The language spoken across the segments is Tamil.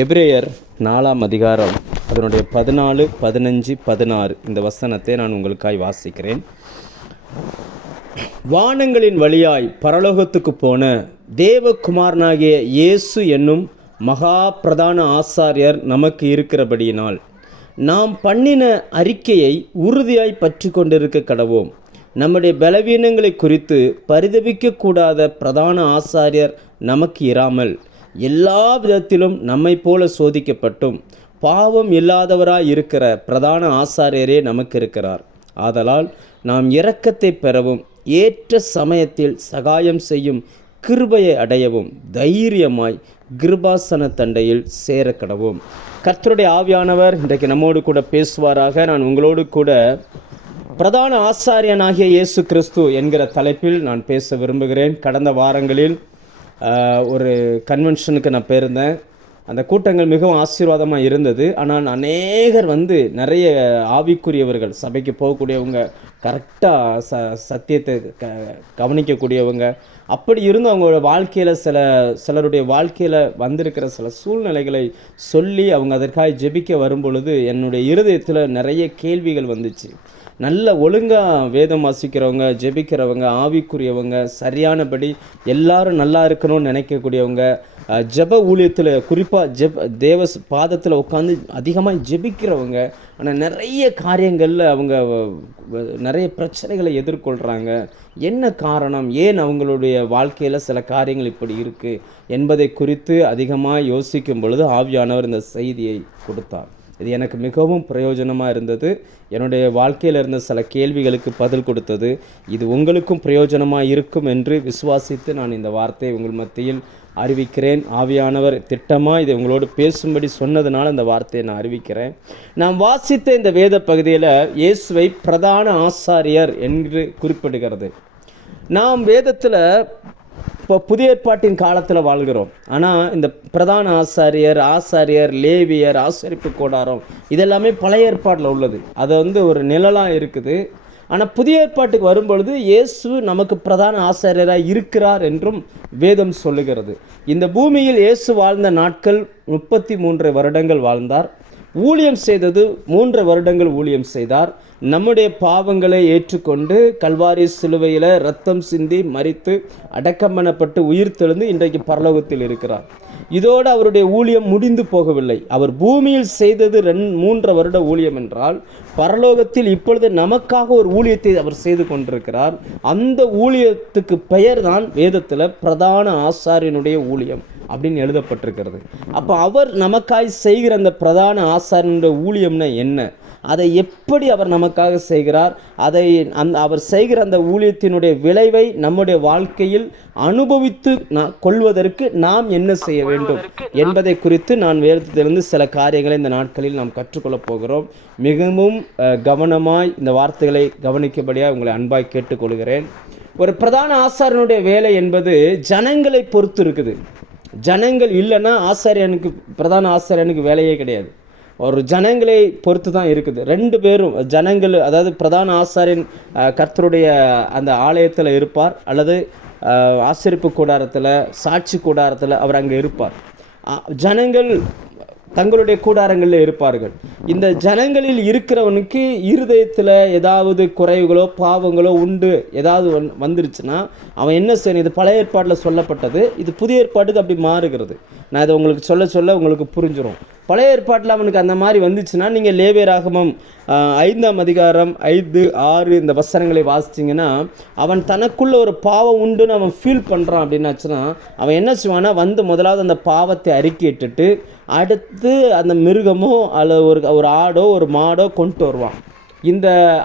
எபிரேயர் 4ஆம் அதிகாரம் அதனுடைய 14, 15, 16 இந்த வசனத்தை நான் உங்களுக்காய் வாசிக்கிறேன். வானங்களின் வழியாய் பரலோகத்துக்கு போன தேவகுமாரனாகிய இயேசு என்னும் மகா பிரதான ஆசாரியர் நமக்கு இருக்கிறபடியினால் நாம் பண்ணின அறிக்கையை உறுதியாய் பற்றி கொண்டிருக்க கடவோம். நம்முடைய பலவீனங்களை குறித்து பரிதபிக்கக்கூடாத பிரதான ஆசாரியர் நமக்கு இராமல் எல்லா விதத்திலும் நம்மை போல சோதிக்கப்பட்டும் பாவம் இல்லாதவராய் இருக்கிற பிரதான ஆசாரியரே நமக்கு இருக்கிறார். ஆதலால் நாம் இரக்கத்தை பெறவும் ஏற்ற சமயத்தில் சகாயம் செய்யும் கிருபையை அடையவும் தைரியமாய் கிருபாசன தண்டையில் சேர கடவோம். கர்த்தருடைய ஆவியானவர் இன்றைக்கு நம்மோடு கூட பேசுவாராக. நான் உங்களோடு கூட பிரதான ஆசாரியனாகிய இயேசு கிறிஸ்து என்கிற தலைப்பில் நான் பேச விரும்புகிறேன். கடந்த வாரங்களில் ஒரு கன்வென்ஷனுக்கு நான் போயிருந்தேன். அந்த கூட்டங்கள் மிகவும் ஆசீர்வாதமாக இருந்தது. ஆனால் அநேகர் நிறைய ஆவிக்குரியவர்கள், சபைக்கு போகக்கூடியவங்க, கரெக்டாக சத்தியத்தை கவனிக்கக்கூடியவங்க, அப்படி இருந்து அவங்களோட வாழ்க்கையில் சிலருடைய வாழ்க்கையில் வந்திருக்கிற சில சூழ்நிலைகளை சொல்லி அவங்க அதற்காக ஜெபிக்க வரும் பொழுது என்னுடைய இருதயத்தில் நிறைய கேள்விகள் வந்துச்சு. நல்ல ஒழுங்காக வேதம் வாசிக்கிறவங்க, ஜெபிக்கிறவங்க, ஆவிக்குரியவங்க, சரியானபடி எல்லாரும் நல்லா இருக்கணும்னு நினைக்கக்கூடியவங்க, ஜெப ஊழியத்தில் குறிப்பாக தேவ பாதத்தில் உட்காந்து அதிகமாக ஜெபிக்கிறவங்க, ஆனால் நிறைய காரியங்களில் அவங்க நிறைய பிரச்சனைகளை எதிர்கொள்கிறாங்க. என்ன காரணம், ஏன் அவங்களுடைய வாழ்க்கையில் சில காரியங்கள் இப்படி இருக்குது என்பதை குறித்து அதிகமாக யோசிக்கும் பொழுது ஆவியானவர் இந்த செய்தியை கொடுத்தார். இது எனக்கு மிகவும் பிரயோஜனமாக இருந்தது. என்னுடைய வாழ்க்கையில் இருந்த சில கேள்விகளுக்கு பதில் கொடுத்தது. இது உங்களுக்கும் பிரயோஜனமாக இருக்கும் என்று விசுவாசித்து நான் இந்த வார்த்தையை உங்கள் மத்தியில் அறிவிக்கிறேன். ஆவியானவர் திட்டமாக இதை உங்களோடு பேசும்படி சொன்னதுனால இந்த வார்த்தையை நான் அறிவிக்கிறேன். நான் வாசித்த இந்த வேத பகுதியில் இயேசுவை பிரதான ஆசாரியர் என்று குறிப்பிடுகிறது. நாம் வேதத்தில் இப்போ புதிய ஏற்பாட்டின் காலத்தில் வாழ்கிறோம். ஆனால் இந்த பிரதான ஆசாரியர், லேவியர், ஆசரிப்பு கூடாரம் இதெல்லாமே பழைய ஏற்பாட்டில் உள்ளது. அது ஒரு நிழலாக இருக்குது. ஆனால் புதிய ஏற்பாட்டுக்கு வரும்பொழுது இயேசு நமக்கு பிரதான ஆசாரியராக இருக்கிறார் என்றும் வேதம் சொல்லுகிறது. இந்த பூமியில் இயேசு வாழ்ந்த நாட்கள் 33 வருடங்கள் வாழ்ந்தார். ஊழியம் செய்தது 3 வருடங்கள் ஊழியம் செய்தார். நம்முடைய பாவங்களை ஏற்றுக்கொண்டு கல்வாரி சிலுவையில் இரத்தம் சிந்தி மரித்து அடக்கம் பண்ணப்பட்டு உயிர் தெழுந்து இன்றைக்கு பரலோகத்தில் இருக்கிறார். இதோடு அவருடைய ஊழியம் முடிந்து போகவில்லை. அவர் பூமியில் செய்தது 3 வருட ஊழியம் என்றால் பரலோகத்தில் இப்பொழுது நமக்காக ஒரு ஊழியத்தை அவர் செய்து கொண்டிருக்கிறார். அந்த ஊழியத்துக்கு பெயர் தான் வேதத்தில் பிரதான ஆசாரியனுடைய ஊழியம் அப்படின்னு எழுதப்பட்டிருக்கிறது. அப்போ அவர் நமக்காய் செய்கிற அந்த பிரதான ஆசாரியனுடைய ஊழியம்னா என்ன, அதை எப்படி அவர் நமக்காக செய்கிறார், அவர் செய்கிற அந்த ஊழியத்தினுடைய விளைவை நம்முடைய வாழ்க்கையில் அனுபவித்து கொள்வதற்கு நாம் என்ன செய்ய வேண்டும் என்பதை குறித்து நான் வேதத்திலிருந்து சில காரியங்களை இந்த நாட்களில் நாம் கற்றுக்கொள்ளப் போகிறோம். மிகவும் கவனமாய் இந்த வார்த்தைகளை கவனிக்கபடியாக உங்களை அன்பாய் கேட்டுக்கொள்கிறேன். ஒரு பிரதான ஆசாரியனுடைய வேலை என்பது ஜனங்களை பொறுத்து இருக்குது. ஜனங்கள் இல்லைன்னா பிரதான ஆசாரியனுக்கு வேலையே கிடையாது. ஒரு ஜனங்களை பொறுத்து தான் இருக்குது. 2 பேரும் ஜனங்கள், அதாவது பிரதான ஆசாரியன் கர்த்தருடைய அந்த ஆலயத்தில் இருப்பார், அல்லது ஆசரிப்பு கூடாரத்தில், சாட்சி கூடாரத்தில் அவர் அங்கே இருப்பார். ஜனங்கள் தங்களுடைய கூடாரங்களில் இருப்பார்கள். இந்த ஜனங்களில் இருக்கிறவனுக்கு இருதயத்தில் ஏதாவது குறைவுகளோ பாவங்களோ உண்டு ஏதாவது வந்துருச்சுன்னா அவன் என்ன செய்யணும்? இது பழைய ஏற்பாட்டில் சொல்லப்பட்டது, இது புதிய ஏற்பாட்டுக்கு அப்படி மாறுகிறது. நான் இதை உங்களுக்கு சொல்ல உங்களுக்கு புரிஞ்சிடும். பழைய ஏற்பாட்டில் அவனுக்கு அந்த மாதிரி வந்துச்சுன்னா நீங்கள் லேவியராகமம் 5ஆம் அதிகாரம் 5, 6 இந்த வசனங்களை வாசிச்சிங்கன்னா அவன் தனக்குள்ள ஒரு பாவம் உண்டுன்னு அவன் ஃபீல் பண்ணுறான் அப்படின்னாச்சுன்னா அவன் என்ன செய்வான்னா முதலாவது அந்த பாவத்தை அறிக்கையிட்டுட்டு அடுத்து அந்த மிருகமோ அல்லது ஒரு ஆடோ ஒரு மாடோ கொண்டு வருவான்.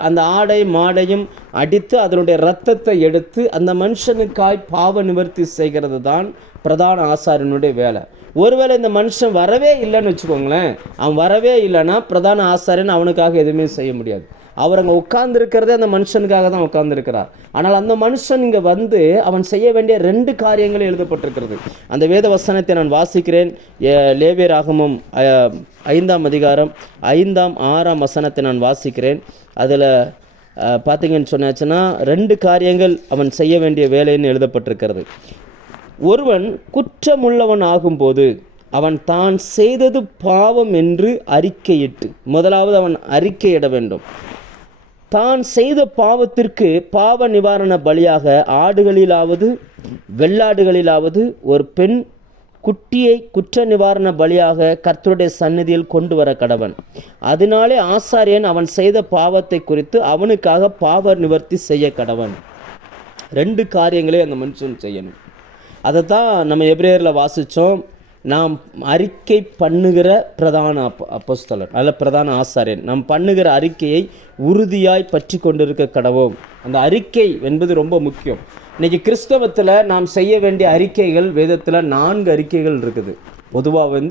அந்த ஆடை மாடையும் அடித்து அதனுடைய இரத்தத்தை எடுத்து அந்த மனுஷனுக்காய் பாவ நிவர்த்தி செய்கிறது தான் பிரதான ஆசாரியனுடைய வேலை. ஒருவேளை இந்த மனுஷன் வரவே இல்லைன்னு வச்சுக்கோங்களேன், அவன் வரவே இல்லைன்னா பிரதான ஆசாரியன் அவனுக்காக எதுவுமே செய்ய முடியாது. அவர் அங்கே உட்கார்ந்துருக்கிறதே அந்த மனுஷனுக்காக தான் உட்கார்ந்துருக்கிறார். ஆனால் அந்த மனுஷன் இங்கே அவன் செய்ய வேண்டிய 2 காரியங்கள் எழுதப்பட்டிருக்கிறது. அந்த வேத வசனத்தை நான் வாசிக்கிறேன். லேவியராகமம் 5ஆம் அதிகாரம் 5ஆம் 6ஆம் வசனத்தை நான் வாசிக்கிறேன். அதில் பார்த்தீங்கன்னு சொன்னாச்சுன்னா 2 காரியங்கள் அவன் செய்ய வேண்டிய வேலைன்னு எழுதப்பட்டிருக்கிறது. ஒருவன் குற்றமுள்ளவன் ஆகும்போது அவன் தான் செய்தது பாவம் என்று அறிக்கையிட்டு, முதலாவது அவன் அறிக்கையிட வேண்டும். தான் செய்த பாவத்திற்கு பாவ நிவாரண பலியாக ஆடுகளிலாவது வெள்ளாடுகளிலாவது ஒரு பெண் குட்டியை குற்ற நிவாரண பலியாக கர்த்தருடைய சந்நிதியில் கொண்டு வர கடவன். அதனாலே ஆசாரியன் அவன் செய்த பாவத்தை குறித்து அவனுக்காக பாவ நிவர்த்தி செய்ய கடவன். 2 காரியங்களே அந்த மனுஷன் செய்யணும். அதை தான் நம்ம எபிரேயரில் வாசித்தோம். நாம் அறிக்கை பண்ணுகிற பிரதான அப்போஸ்தலர் அல்ல பிரதான ஆசாரியன் நாம் பண்ணுகிற அறிக்கையை உறுதியாய் பற்றி கொண்டிருக்க கடவோம். அந்த அறிக்கை என்பது ரொம்ப முக்கியம். இன்றைக்கி கிறிஸ்தவத்தில் நாம் செய்ய வேண்டிய அறிக்கைகள் வேதத்தில் 4 அறிக்கைகள் இருக்குது. பொதுவாக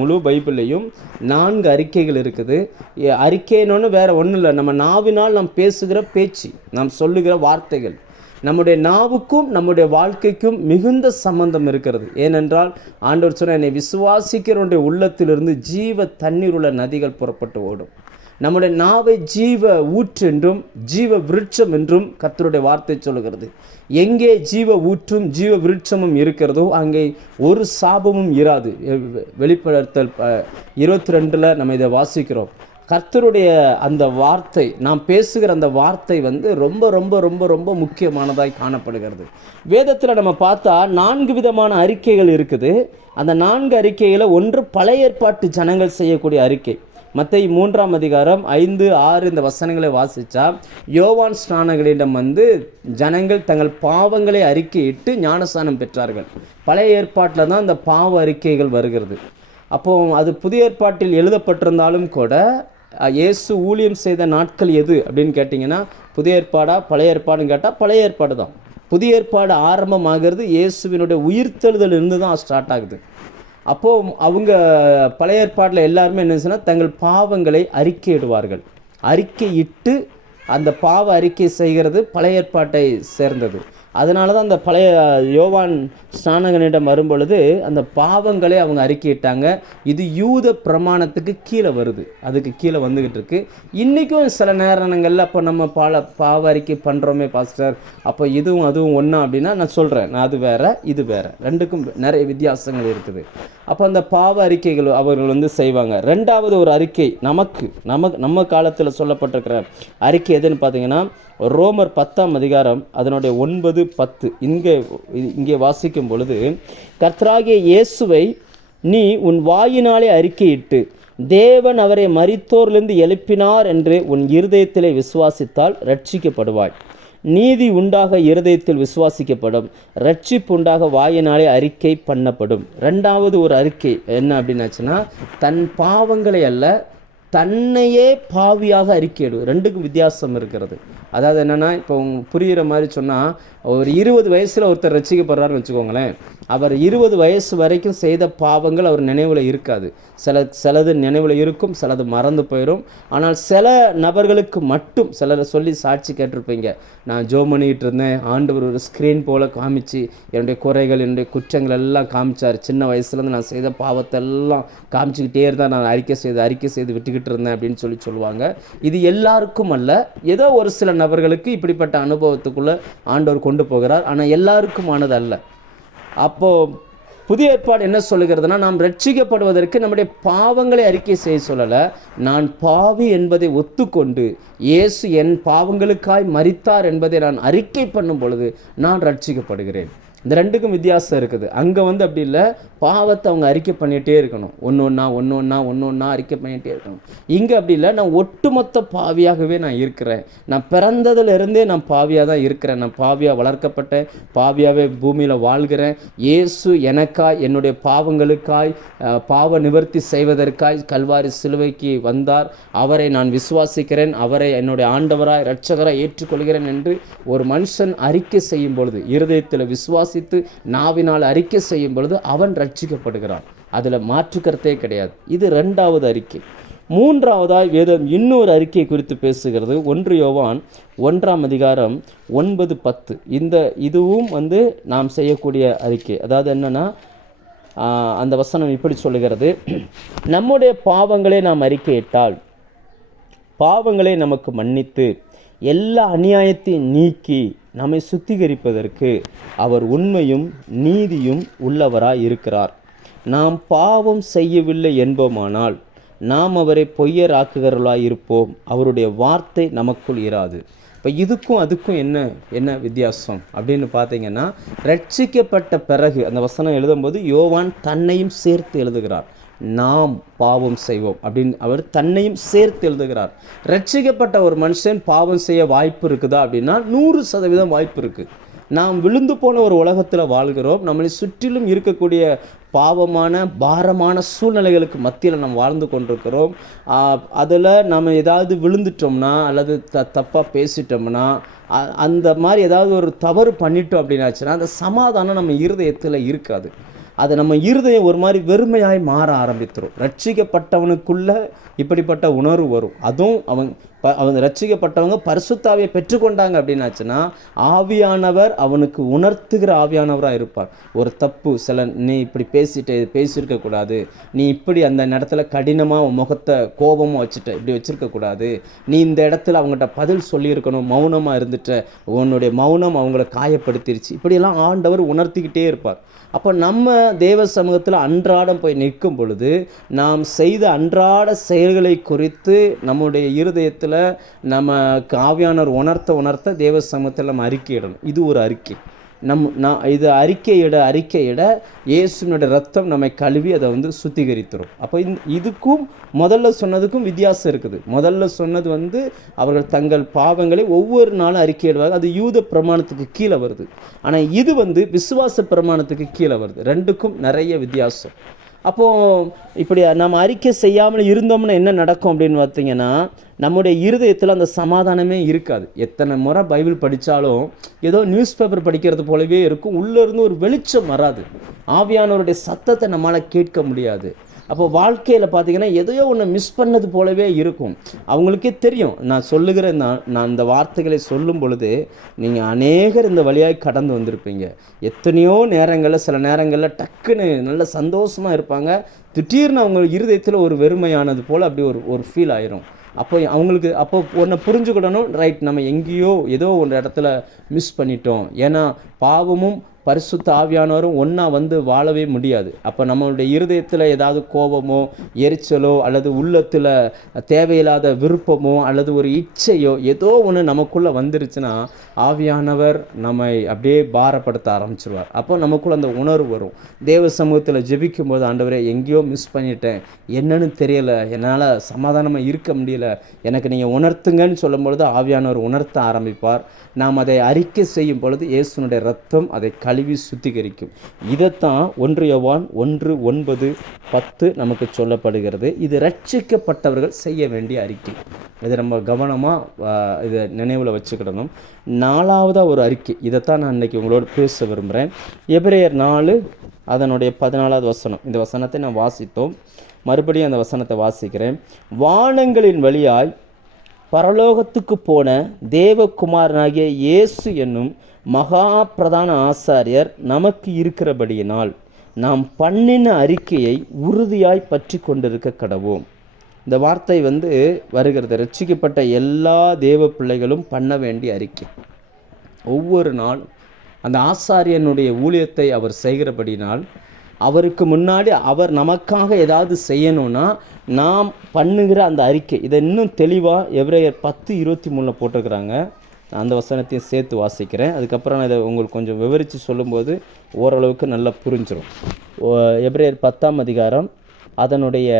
முழு பைபிள்லையும் 4 அறிக்கைகள் இருக்குது. அறிக்கைன்னு வேறு ஒன்றும் இல்லை, நம்ம நாவினால் நாம் பேசுகிற பேச்சு, நாம் சொல்லுகிற வார்த்தைகள். நம்முடைய நாவுக்கும் நம்முடைய வாழ்க்கைக்கும் மிகுந்த சம்பந்தம் இருக்கிறது. ஏனென்றால் ஆண்டவர் சொன்ன, என்னை விசுவாசிக்கிறவனுடைய உள்ளத்திலிருந்து ஜீவ தண்ணீர் உள்ள நதிகள் புறப்பட்டு ஓடும். நம்முடைய நாவை ஜீவ ஊற்று என்றும் ஜீவ விருட்சம் என்றும் கர்த்தருடைய வார்த்தை சொல்லுகிறது. எங்கே ஜீவ ஊற்றும் ஜீவ விருட்சமும் இருக்கிறதோ அங்கே ஒரு சாபமும் இராது. வெளிப்படுத்தல் 22 நம்ம இதை வாசிக்கிறோம். கர்த்தருடைய அந்த வார்த்தை, நாம் பேசுகிற அந்த வார்த்தை ரொம்ப ரொம்ப ரொம்ப ரொம்ப முக்கியமானதாய் காணப்படுகிறது. வேதத்தில் நம்ம பார்த்தா 4 விதமான அறிக்கைகள் இருக்குது. அந்த 4 அறிக்கைகளை ஒன்று பழைய ஏற்பாட்டு ஜனங்கள் செய்யக்கூடிய அறிக்கை. மத்தேயு 3ஆம் அதிகாரம் 5, 6 இந்த வசனங்களை வாசித்தா, யோவான் ஸ்நானகனிடம் ஜனங்கள் தங்கள் பாவங்களை அறிக்கையிட்டு ஞானஸ்நானம் பெற்றார்கள். பழைய ஏற்பாட்டில் தான் அந்த பாவ அறிக்கைகள் வருகிறது. அப்போது அது புதிய ஏற்பாட்டில் எழுதப்பட்டிருந்தாலும் கூட இயேசு ஊழியம் செய்த நாட்கள் எது அப்படின்னு கேட்டிங்கன்னா, புதிய ஏற்பாடா பழைய ஏற்பாடுன்னு கேட்டால் பழைய ஏற்பாடு தான். புதிய ஏற்பாடு ஆரம்பமாகிறது இயேசுவினுடைய உயிர்த்தெழுதல் இருந்து தான் ஸ்டார்ட் ஆகுது. அப்போது அவங்க பழைய ஏற்பாட்டில் எல்லாருமே என்ன சொன்னால் தங்கள் பாவங்களை அறிக்கையிடுவார்கள். அறிக்கையிட்டு அந்த பாவ அறிக்கை செய்கிறது பழைய ஏற்பாட்டை சேர்ந்தது. அதனால தான் அந்த பழைய யோவான் ஸ்நானகனிடம் வரும்பொழுது அந்த பாவங்களை அவங்க அறிக்கையிட்டாங்க. இது யூத பிரமாணத்துக்கு கீழே வருது, அதுக்கு கீழே வந்துக்கிட்டு இருக்கு. இன்றைக்கும் சில நேரங்களில் அப்போ நம்ம பாவ அறிக்கை பண்ணுறோமே பாஸ்டர், அப்போ இதுவும் அதுவும் ஒன்றா அப்படின்னா நான் சொல்கிறேன், அது வேறு இது வேறு, 2க்கும் நிறைய வித்தியாசங்கள் இருக்குது. அப்போ அந்த பாவ அறிக்கைகள் அவர்கள் செய்வாங்க. 2வது ஒரு அறிக்கை நம்ம காலத்தில் சொல்லப்பட்டிருக்கிற அறிக்கை எதுன்னு பார்த்தீங்கன்னா, ரோமர் 10ஆம் அதிகாரம் அதனுடைய 9, 10 இங்கே வாசிக்கும் பொழுது, கர்த்தராகிய இயேசுவை நீ உன் வாயினாலே அறிக்கையிட்டு தேவன் அவரை மரித்தோரிலிருந்து எழுப்பினார் என்று உன் இருதயத்திலே விசுவாசித்தால் ரட்சிக்கப்படுவாய். நீதி உண்டாக இருதயத்தில் விசுவாசிக்கப்படும், ரட்சிப்பு உண்டாக வாயினாலே அறிக்கை பண்ணப்படும். 2வது ஒரு அறிக்கை என்ன அப்படின்னாச்சுன்னா, தன் பாவங்களை அல்ல தன்னையே பாவியாக அறிக்கையிடும். 2க்கும் வித்தியாசம் இருக்கிறது. அதாவது என்னென்னா, இப்போ புரிகிற மாதிரி சொன்னால், ஒரு 20 வயசில் ஒருத்தர் ரட்சிக்கப்படுறாருன்னு வச்சுக்கோங்களேன். அவர் 20 வயசு வரைக்கும் செய்த பாவங்கள் அவர் நினைவில் இருக்காது. சிலது நினைவில் இருக்கும், சிலது மறந்து போயிடும். ஆனால் சில நபர்களுக்கு மட்டும், சிலரை சொல்லி சாட்சி கேட்டிருப்பீங்க, நான் ஜோம் பண்ணிக்கிட்டு இருந்தேன், ஆண்டவர் ஒரு ஸ்க்ரீன் போல் காமிச்சு என்னுடைய குறைகள் என்னுடைய குற்றங்கள் எல்லாம் காமிச்சார். சின்ன வயசுலேருந்து நான் செய்த பாவத்தை எல்லாம் காமிச்சிக்கிட்டே இருந்தால் நான் அறிக்கை செய்து விட்டுக்கிட்டு இருந்தேன் அப்படின்னு சொல்லுவாங்க. இது எல்லாருக்கும் அல்ல, ஏதோ ஒரு சில நபர்களுக்கு இப்படிப்பட்ட அனுபவத்துக்குள்ளே ஆண்டவர் கொண்டு போகிறார். ஆனால் எல்லாருக்குமானது அல்ல. அப்போது புதிய ஏற்பாடு என்ன சொல்லுகிறதுனா, நாம் ரட்சிக்கப்படுவதற்கு நம்முடைய பாவங்களை அறிக்கை செய்ய சொல்லலை, நான் பாவி என்பதை ஒத்துக்கொண்டு இயேசு என் பாவங்களுக்காய் மரித்தார் என்பதை நான் அறிக்கை பண்ணும் பொழுது நான் ரட்சிக்கப்படுகிறேன். இந்த 2க்கும் வித்தியாசம் இருக்குது. அங்கே அப்படி இல்லை, பாவத்தை அவங்க அறிக்கை பண்ணிகிட்டே இருக்கணும், ஒன்று ஒன்றா அறிக்கை பண்ணிகிட்டே இருக்கணும். இங்கே அப்படி இல்லை, நான் ஒட்டுமொத்த பாவியாகவே நான் இருக்கிறேன். நான் பிறந்ததுலேருந்தே நான் பாவியாக தான் இருக்கிறேன். நான் பாவியாக வளர்க்கப்பட்டேன், பாவியாகவே பூமியில் வாழ்கிறேன். இயேசு எனக்காய் என்னுடைய பாவங்களுக்காய் பாவ நிவர்த்தி செய்வதற்காய் கல்வாரி சிலுவைக்கு வந்தார். அவரை நான் விசுவாசிக்கிறேன், அவரை என்னுடைய ஆண்டவராய் இரட்சகராய் ஏற்றுக்கொள்கிறேன் என்று ஒரு மனுஷன் அறிக்கை செய்யும் பொழுது, இருதயத்தில் விசுவாசித்து நாவினால் அறிக்கை செய்யும் பொழுது அவன் ரட்சிக்கப்படுகிறான். அதில் மாற்றுக்கருத்தே கிடையாது. இது 2வது அறிக்கை. 3வதாய் வேதம் இன்னொரு அறிக்கை குறித்து பேசுகிறது. 1 யோவான் 1ஆம் அதிகாரம் 9, 10 இதுவும் நாம் செய்யக்கூடிய அறிக்கை. அதாவது என்னன்னா, அந்த வசனம் இப்படி சொல்லுகிறது, நம்முடைய பாவங்களை நாம் அறிக்கையிட்டால் பாவங்களை நமக்கு மன்னித்து எல்லா அநியாயத்தையும் நீக்கி நம்மை சுத்திகரிப்பதற்கு அவர் உண்மையும் நீதியும் உள்ளவராய் இருக்கிறார். நாம் பாவம் செய்யவில்லை என்போமானால் நாம் அவரை பொய்யராக்குகிறவர்களாய் இருப்போம், அவருடைய வார்த்தை நமக்குள் இராது. இப்போ இதுக்கும் அதுக்கும் என்ன வித்தியாசம் அப்படின்னு பார்த்தீங்கன்னா, ரட்சிக்கப்பட்ட பிறகு அந்த வசனம் எழுதும்போது யோவான் தன்னையும் சேர்த்து எழுதுகிறார். நாம் பாவம் செய்வோம் அப்படின்னு அவர் தன்னையும் சேர்த்து எழுதுகிறார். ரட்சிக்கப்பட்ட ஒரு மனுஷன் பாவம் செய்ய வாய்ப்பு இருக்குதா அப்படின்னா 100% வாய்ப்பு இருக்குது. நாம் விழுந்து போன ஒரு உலகத்தில் வாழ்கிறோம். நம்மளை சுற்றிலும் இருக்கக்கூடிய பாவமான பாரமான சூழ்நிலைகளுக்கு மத்தியில் நாம் வாழ்ந்து கொண்டிருக்கிறோம். அதில் நம்ம ஏதாவது விழுந்துட்டோம்னா அல்லது தப்பாக பேசிட்டோம்னா, அந்த மாதிரி ஏதாவது ஒரு தவறு பண்ணிட்டோம் அப்படின்னாச்சுன்னா அந்த சமாதானம் நம்ம இருதயத்தில் இருக்காது. அது நம்ம இருதயம் ஒரு மாதிரி வெறுமையாய் மாற ஆரம்பித்துரும். ரட்சிக்கப்பட்டவனுக்குள்ள இப்படிப்பட்ட உணர்வு வரும். அதுவும் அவன் ரட்சிக்கப்பட்டவங்க பரிசுத்தாவியை பெற்றுக்கொண்டாங்க அப்படின்னாச்சுன்னா ஆவியானவர் அவனுக்கு உணர்த்துகிற ஆவியானவராக இருப்பார். ஒரு தப்பு நீ இப்படி பேசியிருக்கக்கூடாது, நீ இப்படி அந்த இடத்துல கடினமாக முகத்தை கோபமாக வச்சுட்ட, இப்படி வச்சுருக்கக்கூடாது, நீ இந்த இடத்துல அவங்ககிட்ட பதில் சொல்லியிருக்கணும், மௌனமாக இருந்துட்ட, உன்னுடைய மௌனம் அவங்கள காயப்படுத்திருச்சு, இப்படியெல்லாம் ஆண்டவர் உணர்த்திக்கிட்டே இருப்பார். அப்போ நம்ம தேவ சமூகத்தில் அன்றாடம் போய் நிற்கும் பொழுது நாம் செய்த அன்றாட செயல்களை குறித்து நம்முடைய இருதயத்தில் நம்ம ஆவியானவர் உணர்த்த தேவ சமூகத்தில் நம்ம அறிக்கையிடணும். இது ஒரு அறிக்கை. இது அறிக்கையிட இயேசுனுடைய ரத்தம் நம்மை கழுவி அதை சுத்திகரித்துரும். அப்போ இதுக்கும் முதல்ல சொன்னதுக்கும் வித்தியாசம் இருக்குது. முதல்ல சொன்னது அவர்கள் தங்கள் பாவங்களை ஒவ்வொரு நாளும் அறிக்கையிடுவாங்க. அது யூத பிரமாணத்துக்கு கீழே வருது. ஆனால் இது விசுவாச பிரமாணத்துக்கு கீழே வருது. ரெண்டுக்கும் நிறைய வித்தியாசம். அப்போது இப்படி நம்ம அறிக்கை செய்யாமல் இருந்தோம்னா என்ன நடக்கும் அப்படின்னு பார்த்தீங்கன்னா, நம்முடைய இருதயத்தில் அந்த சமாதானமே இருக்காது. எத்தனை முறை பைபிள் படித்தாலும் ஏதோ நியூஸ் பேப்பர் படிக்கிறது போலவே இருக்கும். உள்ளேருந்து ஒரு வெளிச்சம் வராது. ஆவியானவருடைய சத்தத்தை நம்மளால் கேட்க முடியாது. அப்போ வாழ்க்கையில் பார்த்தீங்கன்னா எதையோ ஒன்று மிஸ் பண்ணது போலவே இருக்கும். அவங்களுக்கே தெரியும். நான் நான் அந்த வார்த்தைகளை சொல்லும் பொழுது நீங்கள் அநேகர் இந்த வழியாக கடந்து வந்திருப்பீங்க. எத்தனையோ நேரங்களில் சில நேரங்களில் டக்குன்னு நல்ல சந்தோஷமாக இருப்பாங்க. திடீர்னு அவங்க இருதயத்தில் ஒரு வெறுமையானது போல் அப்படி ஒரு ஃபீல் ஆயிரும். அப்போ ஒன்றை புரிஞ்சுக்கிடணும், ரைட், நம்ம எங்கேயோ ஏதோ ஒரு இடத்துல மிஸ் பண்ணிட்டோம். ஏன்னா பாவமும் பரிசுத்த ஆவியானவரும் ஒன்றா வாழவே முடியாது. அப்போ நம்மளுடைய இருதயத்தில் ஏதாவது கோபமோ எரிச்சலோ அல்லது உள்ளத்தில் தேவையில்லாத விருப்பமோ அல்லது ஒரு இச்சையோ ஏதோ ஒன்று நமக்குள்ளே வந்துருச்சுன்னா ஆவியானவர் நம்மை அப்படியே பாரப்படுத்த ஆரம்பிச்சிருவார். அப்போ நமக்குள்ளே அந்த உணர்வு வரும். தேவ சமூகத்தில் ஜெபிக்கும் போது, ஆண்டவரே எங்கேயோ மிஸ் பண்ணிட்டேன், என்னன்னு தெரியலை, என்னால் சமாதானமாக இருக்க முடியல, எனக்கு நீங்கள் உணர்த்துங்கன்னு சொல்லும் பொழுது ஆவியானவர் உணர்த்த ஆரம்பிப்பார். நாம் அதை அறிக்கை செய்யும் பொழுது இயேசுனுடைய ரத்தம் அதை கழுவி சுத்திகரிக்கும். இதைத்தான் 1 யோவான் 1:9-10 நமக்கு சொல்லப்படுகிறது. இது ரட்சிக்கப்பட்டவர்கள் செய்ய வேண்டிய அறிக்கை. இதை நம்ம கவனமாக இதை நினைவில் வச்சுக்கிடணும். 4வது ஒரு அறிக்கை, இதைத்தான் நான் இன்றைக்கி உங்களோட பேச விரும்புகிறேன். எபிரேயர் 4 அதனுடைய 14வது வசனம். இந்த வசனத்தை நான் வாசித்தோம். மறுபடியும் அந்த வசனத்தை வாசிக்கிறேன். வானங்களின் வழியாய் பரலோகத்துக்கு போன தேவகுமாரனாகிய இயேசு என்னும் மகா பிரதான ஆசாரியர் நமக்கு இருக்கிறபடியினால் நாம் பண்ணின அறிக்கையை உறுதியாய் பற்றி கொண்டிருக்க கடவோம். இந்த வார்த்தை வருகிறது. ரட்சிக்கப்பட்ட எல்லா தேவ பிள்ளைகளும் பண்ண வேண்டிய அறிக்கை. ஒவ்வொரு நாள் அந்த ஆசாரியனுடைய ஊழியத்தை அவர் செய்கிறபடினால் அவருக்கு முன்னாடி அவர் நமக்காக ஏதாவது செய்யணும்னா நாம் பண்ணுகிற அந்த அறிக்கை. இதை இன்னும் தெளிவாக எபிரேயர் 10:23 போட்டிருக்கிறாங்க. அந்த வசனத்தையும் சேர்த்து வாசிக்கிறேன். அதுக்கப்புறம் நான் இதை உங்களுக்கு கொஞ்சம் விவரித்து சொல்லும்போது ஓரளவுக்கு நல்லா புரிஞ்சிடும். எபிரேயர் 10ஆம் அதிகாரம் அதனுடைய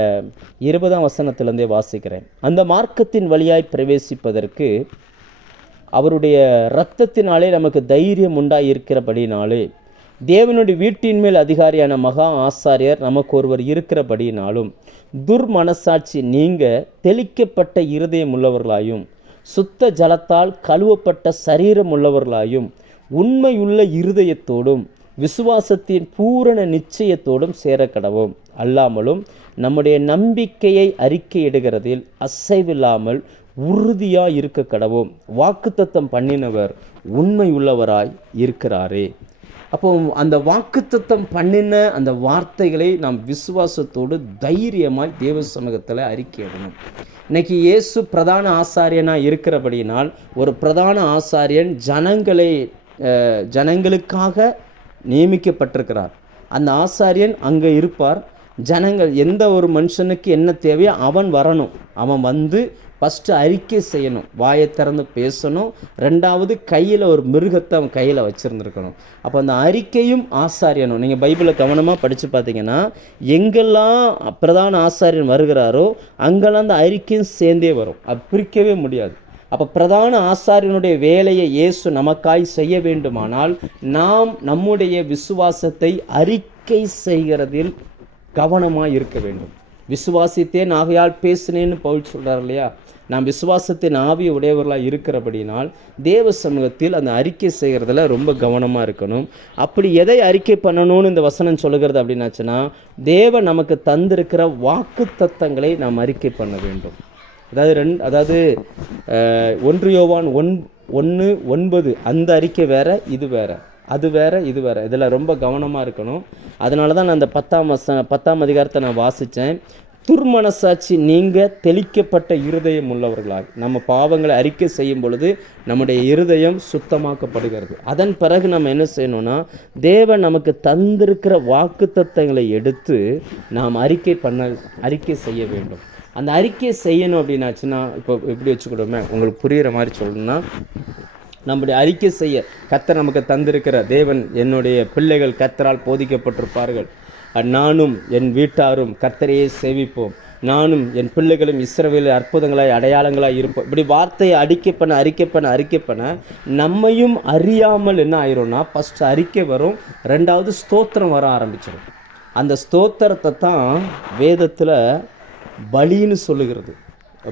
20ஆம் வசனத்திலேருந்தே வாசிக்கிறேன். அந்த மார்க்கத்தின் வழியாய் பிரவேசிப்பதற்கு அவருடைய இரத்தத்தினாலே நமக்கு தைரியம் உண்டாயிருக்கிறபடினாலே தேவனுடைய வீட்டின் மேல் அதிகாரியான மகா ஆசாரியர் நமக்கு ஒருவர் இருக்கிறபடினாலும் துர்மனசாட்சி நீங்க தெளிக்கப்பட்ட இருதயம் உள்ளவர்களாயும் சுத்த ஜலத்தால் கழுவப்பட்ட சரீரம் உள்ளவர்களாயும் உண்மையுள்ள இருதயத்தோடும் விசுவாசத்தின் பூரண நிச்சயத்தோடும் சேரக்கடவோம். அல்லாமலும் நம்முடைய நம்பிக்கையை அறிக்கையிடுகிறதில் அசைவில்லாமல் உறுதியாய் இருக்க கடவோம். வாக்குத்தத்தம் பண்ணினவர் உண்மை உள்ளவராய் இருக்கிறாரே. அப்போ அந்த வாக்குத்தத்தம் பண்ணின அந்த வார்த்தைகளை நாம் விசுவாசத்தோடு தைரியமாய் தேவ சமூகத்தில் அறிக்கையிடணும். இன்னைக்கு இயேசு பிரதான ஆசாரியனாக இருக்கிறபடியினால் ஒரு பிரதான ஆசாரியன் ஜனங்களுக்காக நியமிக்கப்பட்டிருக்கிறார். அந்த ஆசாரியன் அங்கே இருப்பார். ஜனங்கள் எந்த ஒரு மனுஷனுக்கு என்ன தேவையோ அவன் வரணும். அவன் வந்து ஃபஸ்ட்டு அறிக்கை செய்யணும், வாயை திறந்து பேசணும். ரெண்டாவது கையில் ஒரு மிருகத்தை அவன் கையில் வச்சுருந்துருக்கணும். அப்போ அந்த அறிக்கையும் ஆசாரியனும், நீங்கள் பைபிளை கவனமாக படித்து பார்த்தீங்கன்னா எங்கெல்லாம் பிரதான ஆசாரியன் வருகிறாரோ அங்கெல்லாம் அந்த அறிக்கையும் சேர்ந்தே வரும். அது பிரிக்கவே முடியாது. அப்போ பிரதான ஆசாரியனுடைய வேலையை இயேசு நமக்காய் செய்ய வேண்டுமானால் நாம் நம்முடைய விசுவாசத்தை அறிக்கை செய்கிறதில் கவனமாக இருக்க வேண்டும். விசுவாசித்தேன் ஆகையால் பேசினேன்னு பவுல் சொல்கிறார் இல்லையா? நாம் விசுவாசத்தின் ஆவிய உடையவர்களாக இருக்கிறபடினால் தேவ சமூகத்தில் அந்த அறிக்கை செய்கிறதுல ரொம்ப கவனமாக இருக்கணும். அப்படி எதை அறிக்கை பண்ணணும்னு இந்த வசனம் சொல்லுகிறது அப்படின்னாச்சுன்னா, தேவன் நமக்கு தந்திருக்கிற வாக்கு தத்தங்களை நாம் அறிக்கை பண்ண வேண்டும். அதாவது 1 யோவான் 1:9 அந்த அறிக்கை வேற, இது வேற, அது வேற, இது வேற. இதில் ரொம்ப கவனமாக இருக்கணும். அதனால தான் நான் அந்த 10ஆம் அதிகாரத்தை நான் வாசித்தேன். துர்மனசாட்சி நீங்க தெளிக்கப்பட்ட இருதயம் உள்ளவர்களாக நம்ம பாவங்களை அறிக்கை செய்யும் பொழுது நம்முடைய இருதயம் சுத்தமாக்கப்படுகிறது. அதன் பிறகு நம்ம என்ன செய்யணும்னா, தேவன் நமக்கு தந்திருக்கிற வாக்கு தத்தங்களை எடுத்து நாம் அறிக்கை செய்ய வேண்டும். அந்த அறிக்கை செய்யணும் அப்படின்னாச்சுன்னா, இப்போ எப்படி வச்சுக்கிட்டோமே, உங்களுக்கு புரிகிற மாதிரி சொல்லணும்னா, நம்முடைய அறிக்கை செய்ய கர்த்தர் நமக்கு தந்திருக்கிற தேவன், என்னுடைய பிள்ளைகள் கர்த்தரால் போதிக்கப்பட்டிருப்பார்கள், நானும் என் வீட்டாரும் கர்த்தரையே சேவிப்போம், நானும் என் பிள்ளைகளும் இஸ்ரவேலில் அற்புதங்களாய் அடையாளங்களாய் இருப்போம். இப்படி வார்த்தையை அறிக்கை பண்ண நம்மையும் அறியாமல் என்ன ஆயிரும்னா, ஃபஸ்ட்டு அறிக்கை வரும், ரெண்டாவது ஸ்தோத்திரம் வர ஆரம்பிச்சிடும். அந்த ஸ்தோத்திரத்தை தான் வேதத்தில் பலின்னு சொல்லுகிறது.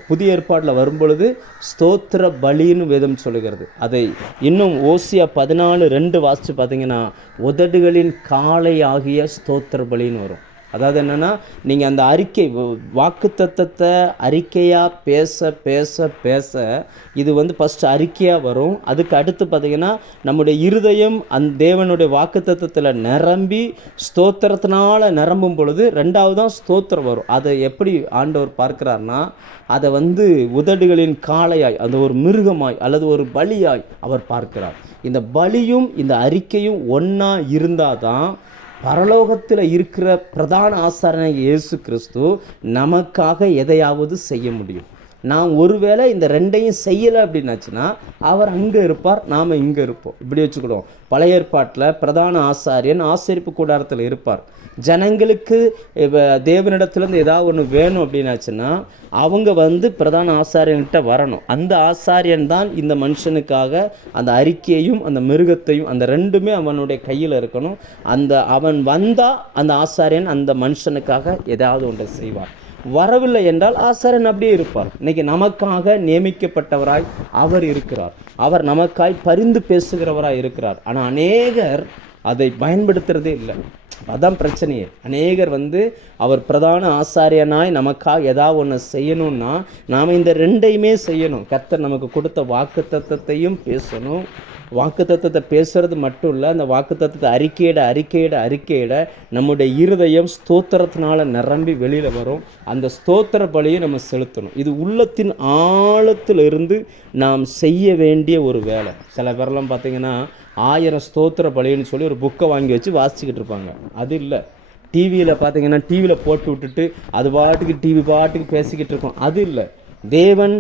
புதிய ஏற்பாட்டில் வரும்பொழுது ஸ்தோத்திர பலின்னு வேதம் சொல்லுகிறது. அதை இன்னும் ஓசியா 14:2 வாசித்து பார்த்தீங்கன்னா, உதடுகளின் காளை ஆகிய ஸ்தோத்திர பலின்னு வரும். அதாவது என்னென்னா, நீங்கள் அந்த அறிக்கை வாக்குத்தத்தத்தை அறிக்கையாக பேச இது வந்து ஃபஸ்ட்டு அறிக்கையாக வரும். அதுக்கு அடுத்து பார்த்திங்கன்னா, நம்முடைய இருதயம் அந்த தேவனுடைய வாக்குத்தத்தத்தில் நிரம்பி ஸ்தோத்திரத்தினால் நிரம்பும் பொழுது ரெண்டாவது தான் ஸ்தோத்திரம் வரும். அதை எப்படி ஆண்டவர் பார்க்கிறார்னா, அதை வந்து உதடுகளின் காளையாய், அந்த ஒரு மிருகமாய் அல்லது ஒரு பலியாய் அவர் பார்க்கிறார். இந்த பலியும் இந்த அறிக்கையும் ஒன்றா இருந்தால் தான் பரலோகத்தில் இருக்கிற பிரதான ஆசாரியனாகிய இயேசு கிறிஸ்து நமக்காக எதையாவது செய்ய முடியும். நாம் ஒருவேளை இந்த ரெண்டையும் செய்யலை அப்படின்னாச்சுன்னா அவர் அங்கே இருப்பார், நாம் இங்கே இருப்போம். இப்படி வச்சுக்கிடுவோம். பழைய ஏற்பாட்டில் பிரதான ஆசாரியன் ஆசரிப்பு கூடாரத்தில் இருப்பார். ஜனங்களுக்கு தேவனிடத்துலேருந்து ஏதாவது ஒன்று வேணும் அப்படின்னாச்சுன்னா அவங்க வந்து பிரதான ஆசாரியன்கிட்ட வரணும். அந்த ஆசாரியன் தான் இந்த மனுஷனுக்காக அந்த அறிக்கையையும் அந்த மிருகத்தையும் அந்த ரெண்டுமே அவனுடைய கையில் இருக்கணும். அவன் வந்தால் அந்த ஆசாரியன் அந்த மனுஷனுக்காக ஏதாவது ஒன்றை செய்வார். வரவில்லை என்றால் ஆசாரியன் அப்படியே இருப்பார். இன்னைக்கு நமக்காக நியமிக்கப்பட்டவராய் அவர் இருக்கிறார். அவர் நமக்காய் பரிந்து பேசுகிறவராய் இருக்கிறார். ஆனால் அநேகர் அதை பயன்படுத்துகிறதே இல்லை. அதான் பிரச்சனையே. அநேகர் வந்து அவர் பிரதான ஆசாரியனாய் நமக்காக ஏதாவது ஒன்று செய்யணும்னா நாம் இந்த ரெண்டையுமே செய்யணும். கர்த்தர் நமக்கு கொடுத்த வாக்குத்தத்தத்தையும் பேசணும். வாக்குத்தத்தத்தை பேசுறது மட்டும் இல்லை, அந்த வாக்குத்தத்தத்தை அறிக்கையிட நம்முடைய இருதயம் ஸ்தோத்திரத்தினால நிரம்பி வெளியில் வரும். அந்த ஸ்தோத்திர பலியை நம்ம செலுத்தணும். இது உள்ளத்தின் ஆழத்தில் இருந்து நாம் செய்ய வேண்டிய ஒரு வேலை. சில பேரெல்லாம் பார்த்தீங்கன்னா 1000 ஸ்தோத்திர பலின்னு சொல்லி ஒரு புக்கை வாங்கி வச்சு வாசிச்சுக்கிட்டு இருப்பாங்க. அது இல்லை. டிவியில் பார்த்தீங்கன்னா டிவியில் போட்டு விட்டுட்டு அது பாட்டுக்கு பேசிக்கிட்டு இருக்கோம். அது இல்லை. தேவன்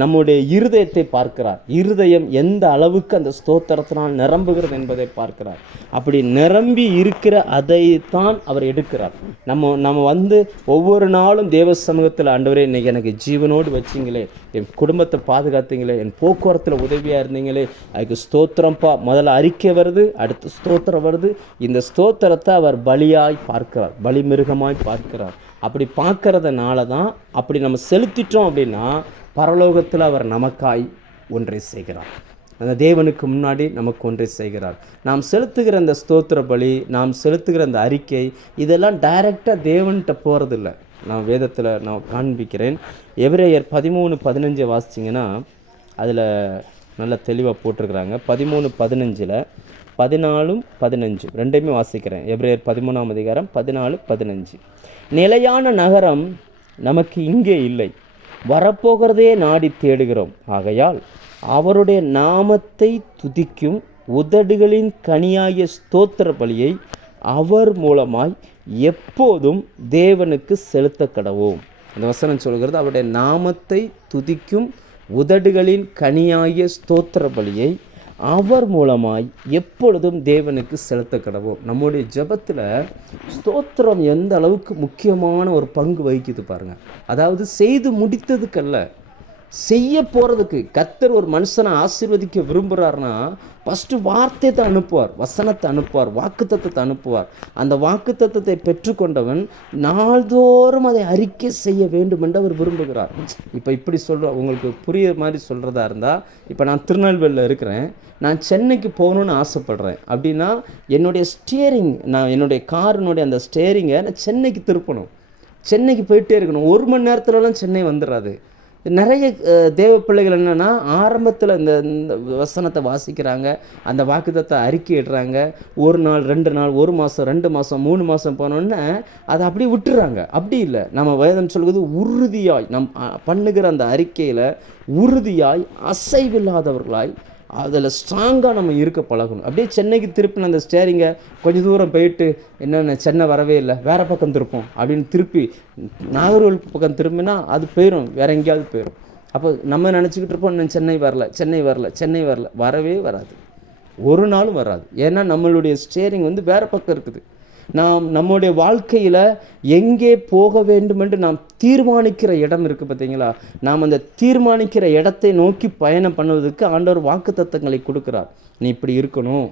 நம்முடைய இருதயத்தை பார்க்கிறார். இருதயம் எந்த அளவுக்கு அந்த ஸ்தோத்திரத்தினால் நிரம்புகிறது என்பதை பார்க்கிறார். அப்படி நிரம்பி இருக்கிற அதைத்தான் அவர் எடுக்கிறார். நம்ம வந்து ஒவ்வொரு நாளும் தேவ சமூகத்தில், ஆண்டவரே இன்னைக்கு எனக்கு ஜீவனோடு வச்சிங்களே, என் குடும்பத்தை பாதுகாத்தீங்களே, என் போக்குவரத்தில் உதவியாக இருந்தீங்களே, அதுக்கு ஸ்தோத்திரம்ப்பா. முதல்ல அறிக்கை வருது, அடுத்து ஸ்தோத்திரம் வருது. இந்த ஸ்தோத்திரத்தை அவர் பலியாய் பார்க்கிறார், பலி மிருகமாய் பார்க்கிறார். அப்படி பார்க்கறதுனால தான் அப்படி நம்ம செலுத்திட்டோம் அப்படின்னா பரலோகத்தில் அவர் நமக்காய் ஒன்றை செய்கிறார். அந்த தேவனுக்கு முன்னாடி நமக்கு ஒன்றை செய்கிறார். நாம் செலுத்துகிற அந்த ஸ்தோத்திர பலி, நாம் செலுத்துகிற அந்த அறிக்கை, இதெல்லாம் டைரெக்டாக தேவன்கிட்ட போகிறதில்ல. நான் வேதத்தில் நான் காண்பிக்கிறேன். எபிரேயர் 13:15 வாசிச்சிங்கன்னா அதில் நல்லா தெளிவாக போட்டிருக்கிறாங்க. 13:15 14-15 ரெண்டையுமே வாசிக்கிறேன். எபிரேயர் 13ஆம் அதிகாரம் 14-15. நிலையான நகரம் நமக்கு இங்கே இல்லை, வரப்போகிறதே நாடி தேடுகிறோம். ஆகையால் அவருடைய நாமத்தை துதிக்கும் உதடுகளின் கனியாகிய ஸ்தோத்திர பலியை அவர் மூலமாய் எப்போதும் தேவனுக்கு செலுத்த கடவோம். அந்த வசனம் சொல்கிறது, அவருடைய நாமத்தை துதிக்கும் உதடுகளின் கனியாகிய ஸ்தோத்திர பலியை அவர் மூலமாய் எப்பொழுதும் தேவனுக்கு செலுத்த கடவோம். நம்முடைய ஜெபத்தில் ஸ்தோத்திரம் எந்த அளவுக்கு முக்கியமான ஒரு பங்கு வகிக்குது பாருங்கள். அதாவது செய்து முடித்ததுக்கல்ல, செய்ய போகிறதுக்கு. கர்த்தர் ஒரு மனுஷனை ஆசீர்வதிக்க விரும்புகிறாருன்னா ஃபஸ்ட்டு வார்த்தையை அனுப்புவார், வசனத்தை அனுப்புவார், வாக்குத்தத்தத்தை அனுப்புவார். அந்த வாக்குத்தத்தத்தை பெற்றுக்கொண்டவன் நாள்தோறும் அதை அறிக்கை செய்ய வேண்டும் என்று அவர் விரும்புகிறார். இப்போ இப்படி உங்களுக்கு புரியுற மாதிரி சொல்கிறதா இருந்தால், இப்போ நான் திருநெல்வேலியில் இருக்கிறேன், நான் சென்னைக்கு போகணுன்னு ஆசைப்பட்றேன் அப்படின்னா என்னுடைய ஸ்டியரிங், நான் என்னுடைய காரினுடைய அந்த ஸ்டியரிங்கை நான் சென்னைக்கு திருப்பணும். சென்னைக்கு போயிட்டே இருக்கணும். 1 மணி நேரத்துலலாம் சென்னை வந்துடாது. நிறைய தேவ பிள்ளைகள் என்னென்னா ஆரம்பத்தில் இந்த வசனத்தை வாசிக்கிறாங்க, அந்த வாக்குத்தத்தை அறிக்கையிடுறாங்க. 1 நாள் 2 நாள் 1 மாதம் 2 மாதம் 3 மாதம் போனோன்னே அதை அப்படியே விட்டுறாங்க. அப்படி இல்லை, நம்ம வேதம் சொல்வது உறுதியாய் பண்ணுகிற அந்த அறிக்கையில் உறுதியாய் அசைவில்லாதவர்களாய் அதில் ஸ்ட்ராங்காக நம்ம இருக்க பழகணும். அப்படியே சென்னைக்கு திருப்பின அந்த ஸ்டேரிங்கை கொஞ்சம் தூரம் போயிட்டு என்னென்ன சென்னை வரவே இல்லை, வேறு பக்கம் திருப்போம் அப்படின்னு திருப்பி நாகர்கோவில் பக்கம் திரும்பினா அது போயிடும், வேறு எங்கேயாவது போயிடும். அப்போ நம்ம நினச்சிக்கிட்டு இருப்போம், நான் சென்னை வரல, வரவே வராது, ஒரு நாளும் வராது. ஏன்னா நம்மளுடைய ஸ்டேரிங் வேறு பக்கம் இருக்குது. நம்முடைய வாழ்க்கையில் எங்கே போக வேண்டும் என்று நாம் தீர்மானிக்கிற இடம் இருக்குது பார்த்தீங்களா? நாம் அந்த தீர்மானிக்கிற இடத்தை நோக்கி பயணம் பண்ணுவதற்கு ஆண்டவர் வாக்குத்தத்தங்களை கொடுக்குறார். நீ இப்படி இருக்கணும்,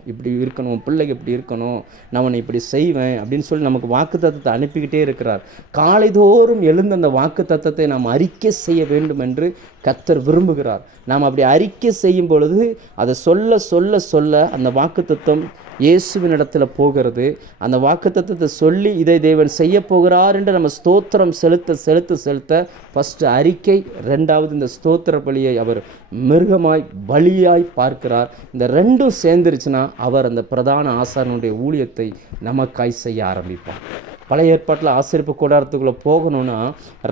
பிள்ளைக்கு இப்படி இருக்கணும், நான் உன்னை இப்படி செய்வேன் அப்படின்னு சொல்லி நமக்கு வாக்குத்தத்தத்தை அனுப்பிக்கிட்டே இருக்கிறார். காலைதோறும் எழுந்த அந்த வாக்குத்தத்தத்தை நாம் அறிக்கை செய்ய வேண்டும் என்று கர்த்தர் விரும்புகிறார். நாம் அப்படி அறிக்கை செய்யும் பொழுது அதை சொல்ல சொல்ல சொல்ல அந்த வாக்குத்தத்தம் இயேசுவின் இடத்துல போகிறது. அந்த வாக்குத்தத்தத்தை சொல்லி இதை தேவன் செய்ய போகிறார் என்று நம்ம ஸ்தோத்திரம் செலுத்த செலுத்த செலுத்த ஃபஸ்ட்டு அறிக்கை, 2வது இந்த ஸ்தோத்திர பலியை அவர் மிருகமாய் பலியாய் பார்க்கிறார். இந்த 2ம் சேர்ந்துருச்சுன்னா அவர் அந்த பிரதான ஆசாரனுடைய ஊழியத்தை நமக்காய் செய்ய ஆரம்பிப்பார். பழைய ஏற்பாட்டில் ஆசரிப்பு கூடாரத்துக்குள்ளே போகணுன்னா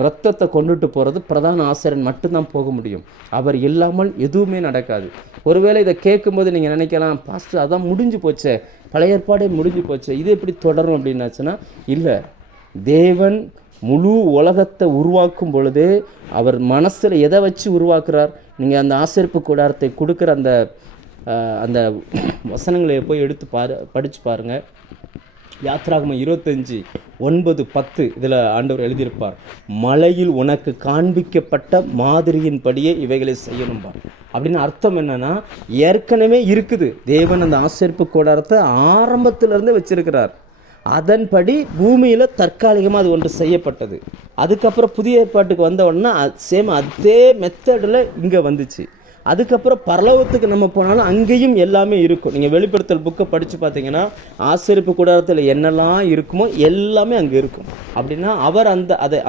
ரத்தத்தை கொண்டுட்டு போகிறது பிரதான ஆசாரியன் மட்டும்தான் போக முடியும். அவர் இல்லாமல் எதுவுமே நடக்காது. ஒருவேளை இதை கேட்கும்போது நீங்கள் நினைக்கலாம், பாஸ்டர் அதான் முடிஞ்சு போச்சே, பழைய ஏற்பாடே முடிஞ்சு போச்சே, இது எப்படி தொடரும் அப்படின்னாச்சுன்னா இல்லை. தேவன் முழு உலகத்தை உருவாக்கும் பொழுதே அவர் மனசில் எதை வச்சு உருவாக்குறார்? நீங்கள் அந்த ஆசரிப்பு கூடாரத்தை கொடுக்குற அந்த வசனங்களை போய் எடுத்து படித்து பாருங்கள். யாத்ராகமம் 25:9-10 இதில் ஆண்டவர் எழுதியிருப்பார், மலையில் உனக்கு காண்பிக்கப்பட்ட மாதிரியின்படியே இவைகளை செய்யணும்பா. அப்படின்னு அர்த்தம் என்னன்னா, ஏற்கனவே இருக்குது. தேவன் அந்த ஆசரிப்பு கூடாரத்தை ஆரம்பத்திலிருந்து வச்சிருக்கிறார். அதன்படி பூமியில் தற்காலிகமாக அது ஒன்று செய்யப்பட்டது. அதுக்கப்புறம் புதிய ஏற்பாட்டுக்கு வந்த உடனே அதே மெத்தடில் இங்கே வந்துச்சு. அதுக்கப்புறம் பரலோகத்துக்கு நம்ம போனாலும் அங்கேயும் எல்லாமே இருக்கும். நீங்கள் வெளிப்படுத்தல் புக்கை படித்து பார்த்தீங்கன்னா ஆசரிப்பு கூடாரத்தில் என்னெல்லாம் இருக்குமோ எல்லாமே அங்கே இருக்கும். அப்படின்னா அவர்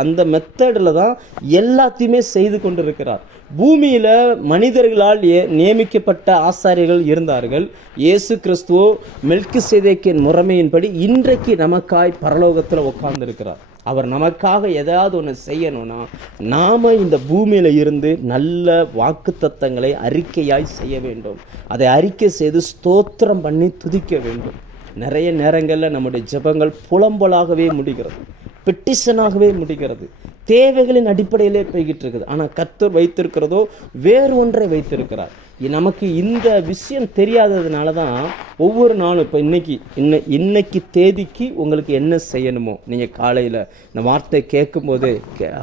அந்த மெத்தடில் தான் எல்லாத்தையுமே செய்து கொண்டு இருக்கிறார். பூமியில் மனிதர்களால் நியமிக்கப்பட்ட ஆசாரியர்கள் இருந்தார்கள். இயேசு கிறிஸ்துவோ மெல்கிசேதேக்கின் முறைமையின்படி இன்றைக்கு நமக்காய் பரலோகத்தில் உட்கார்ந்துருக்கிறார். அவர் நமக்காக ஏதாவது ஒன்று செய்யணும்னா நாம் இந்த பூமியில் இருந்து நல்ல வாக்குத்தத்தங்களை அறிக்கையாய் செய்ய வேண்டும். அதை அறிக்கை செய்து ஸ்தோத்திரம் பண்ணி துதிக்க வேண்டும். நிறைய நேரங்களில் நம்முடைய ஜெபங்கள் புலம்பலாகவே முடிகிறது, பெட்டிஷனாகவே முடிகிறது, தேவைகளின் அடிப்படையிலே போய்கிட்டு இருக்குது. ஆனால் கர்த்தர் வைத்திருக்கிறதோ வேறு ஒன்றை வைத்திருக்கிறார். நமக்கு இந்த விஷயம் தெரியாததுனால தான் ஒவ்வொரு நாளும் இப்போ இன்னைக்கு தேதிக்கு உங்களுக்கு என்ன செய்யணுமோ நீங்கள் காலையில் இந்த வார்த்தை கேட்கும்போது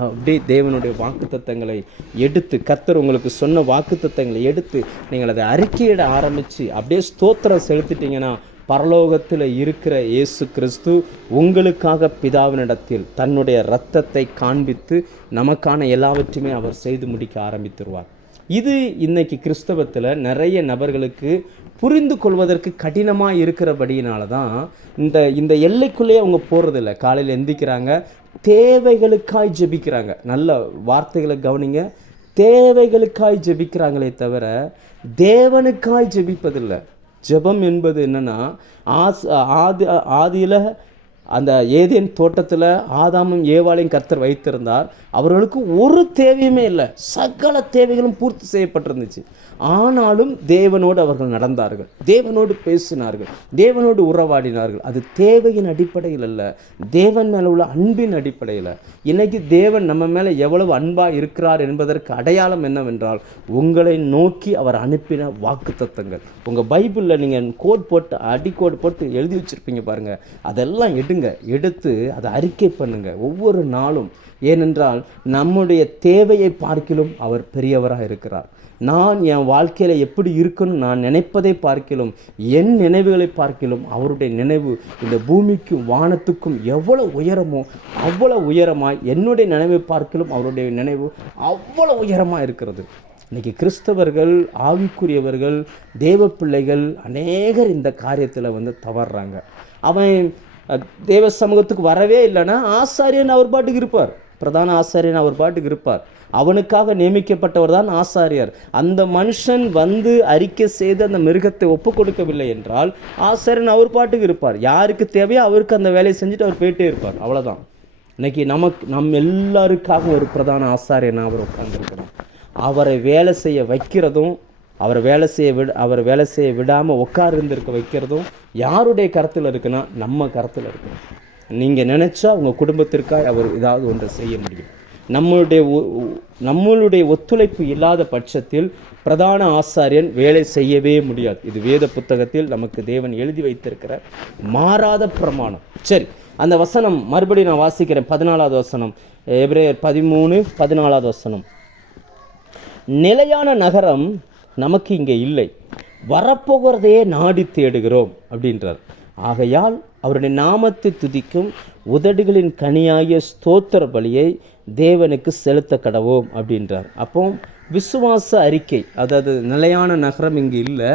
அப்படியே தேவனுடைய வாக்குத்தத்தங்களை எடுத்து, கர்த்தர் உங்களுக்கு சொன்ன வாக்குத்தத்தங்களை எடுத்து நீங்கள் அதை அறிக்கையிட ஆரம்பித்து அப்படியே ஸ்தோத்திரம் செலுத்திட்டீங்கன்னா பரலோகத்தில் இருக்கிற இயேசு கிறிஸ்து உங்களுக்காக பிதாவினிடத்தில் தன்னுடைய இரத்தத்தை காண்பித்து நமக்கான எல்லாவற்றையுமே அவர் செய்து முடிக்க ஆரம்பித்துருவார். இது இன்னைக்கு கிறிஸ்தவத்தில் நிறைய நபர்களுக்கு புரிந்து கொள்வதற்கு கடினமாக இருக்கிறபடியினால தான் இந்த எல்லைக்குள்ளேயே அவங்க போகிறதில்ல. காலையில் எந்திக்கிறாங்க, தேவைகளுக்காய் ஜெபிக்கிறாங்க. நல்ல வார்த்தைகளை கவனிங்க, தேவைகளுக்காய் ஜெபிக்கிறாங்களே தவிர தேவனுக்காய் ஜெபிப்பதில்லை. ஜெபம் என்பது என்னன்னா, ஆதியில் அந்த ஏதேன் தோட்டத்தில் ஆதாமும் ஏவாளையும் கர்த்தர் வைத்திருந்தார். அவர்களுக்கு ஒரு தேவையுமே இல்லை, சகல தேவைகளும் பூர்த்தி செய்யப்பட்டிருந்துச்சு. ஆனாலும் தேவனோடு அவர்கள் நடந்தார்கள், தேவனோடு பேசினார்கள், தேவனோடு உறவாடினார்கள். அது தேவையின் அடிப்படையில் அல்ல, தேவன் மேலே உள்ள அன்பின் அடிப்படையில். இன்னைக்கு தேவன் நம்ம மேலே எவ்வளவு அன்பாக இருக்கிறார் என்பதற்கு அடையாளம் என்னவென்றால், உங்களை நோக்கி அவர் அனுப்பின வாக்குத்தத்தங்கள். உங்கள் பைபிளில் நீங்கள் கோட் போட்டு அடிக்கோடு போட்டு எழுதி வச்சுருப்பீங்க பாருங்கள், அதெல்லாம் எடுத்து அதை அறிக்கை பண்ணுங்க ஒவ்வொரு நாளும். ஏனென்றால் நம்முடைய தேவையை பார்க்கிலும் அவர் பெரியவராக இருக்கிறார். நான் என் வாழ்க்கையில் எப்படி இருக்கணும் நான் நினைப்பதை பார்க்கிலும், என் நினைவுகளை பார்க்கிலும் அவருடைய நினைவு இந்த பூமிக்கும் வானத்துக்கும் எவ்வளோ உயரமோ அவ்வளோ உயரமாய், என்னுடைய நினைவை பார்க்கிலும் அவருடைய நினைவு அவ்வளோ உயரமாக இருக்கிறது. இன்றைக்கி கிறிஸ்தவர்கள், ஆவிக்குரியவர்கள், தேவ பிள்ளைகள் அநேகர் இந்த காரியத்தில் தவறுறாங்க. அவன் தேவ சமூகத்துக்கு வரவே இல்லைன்னா ஆசாரியன் அவர் பாட்டுக்கு இருப்பார், பிரதான ஆசாரியன் அவர் பாட்டுக்கு இருப்பார். அவனுக்காக நியமிக்கப்பட்டவர் தான் ஆசாரியர். அந்த மனுஷன் அறிக்கை செய்து அந்த மிருகத்தை ஒப்பு கொடுக்கவில்லை என்றால் ஆசாரியன் அவர் பாட்டுக்கு இருப்பார். யாருக்கு தேவையோ அவருக்கு அந்த வேலையை செஞ்சுட்டு அவர் போயிட்டே இருப்பார், அவ்வளோதான். இன்னைக்கு நம் எல்லாருக்காக ஒரு பிரதான ஆசாரியன் அவர் உட்கார்ந்துருக்கணும். அவரை வேலை செய்ய வைக்கிறதும், அவரை வேலை செய்ய விடாமல் உட்கார்ந்திருக்க வைக்கிறதும் யாருடைய கருத்தில் இருக்குன்னா நம்ம கருத்தில் இருக்கு. நீங்கள் நினச்சா உங்கள் குடும்பத்திற்காக அவர் ஏதாவது ஒன்றை செய்ய முடியும். நம்மளுடைய ஒத்துழைப்பு இல்லாத பட்சத்தில் பிரதான ஆசாரியன் வேலை செய்யவே முடியாது. இது வேத புத்தகத்தில் நமக்கு தேவன் எழுதி வைத்திருக்கிற மாறாத பிரமாணம். சரி, அந்த வசனம் மறுபடியும் நான் வாசிக்கிறேன். 14வது வசனம், எபிரேயர் 13:14 வசனம். நிலையான நகரம் நமக்கு இங்கே இல்லை, வரப்போகிறதையே நாடி தேடுகிறோம் அப்படின்றார். ஆகையால் அவருடைய நாமத்தை துதிக்கும் உதடுகளின் கனியாகிய ஸ்தோத்திர பலியை தேவனுக்கு செலுத்த கடவோம் அப்படின்றார். அப்போ விசுவாச அறிக்கை, அதாவது நிலையான நகரம் இங்கே இல்லை,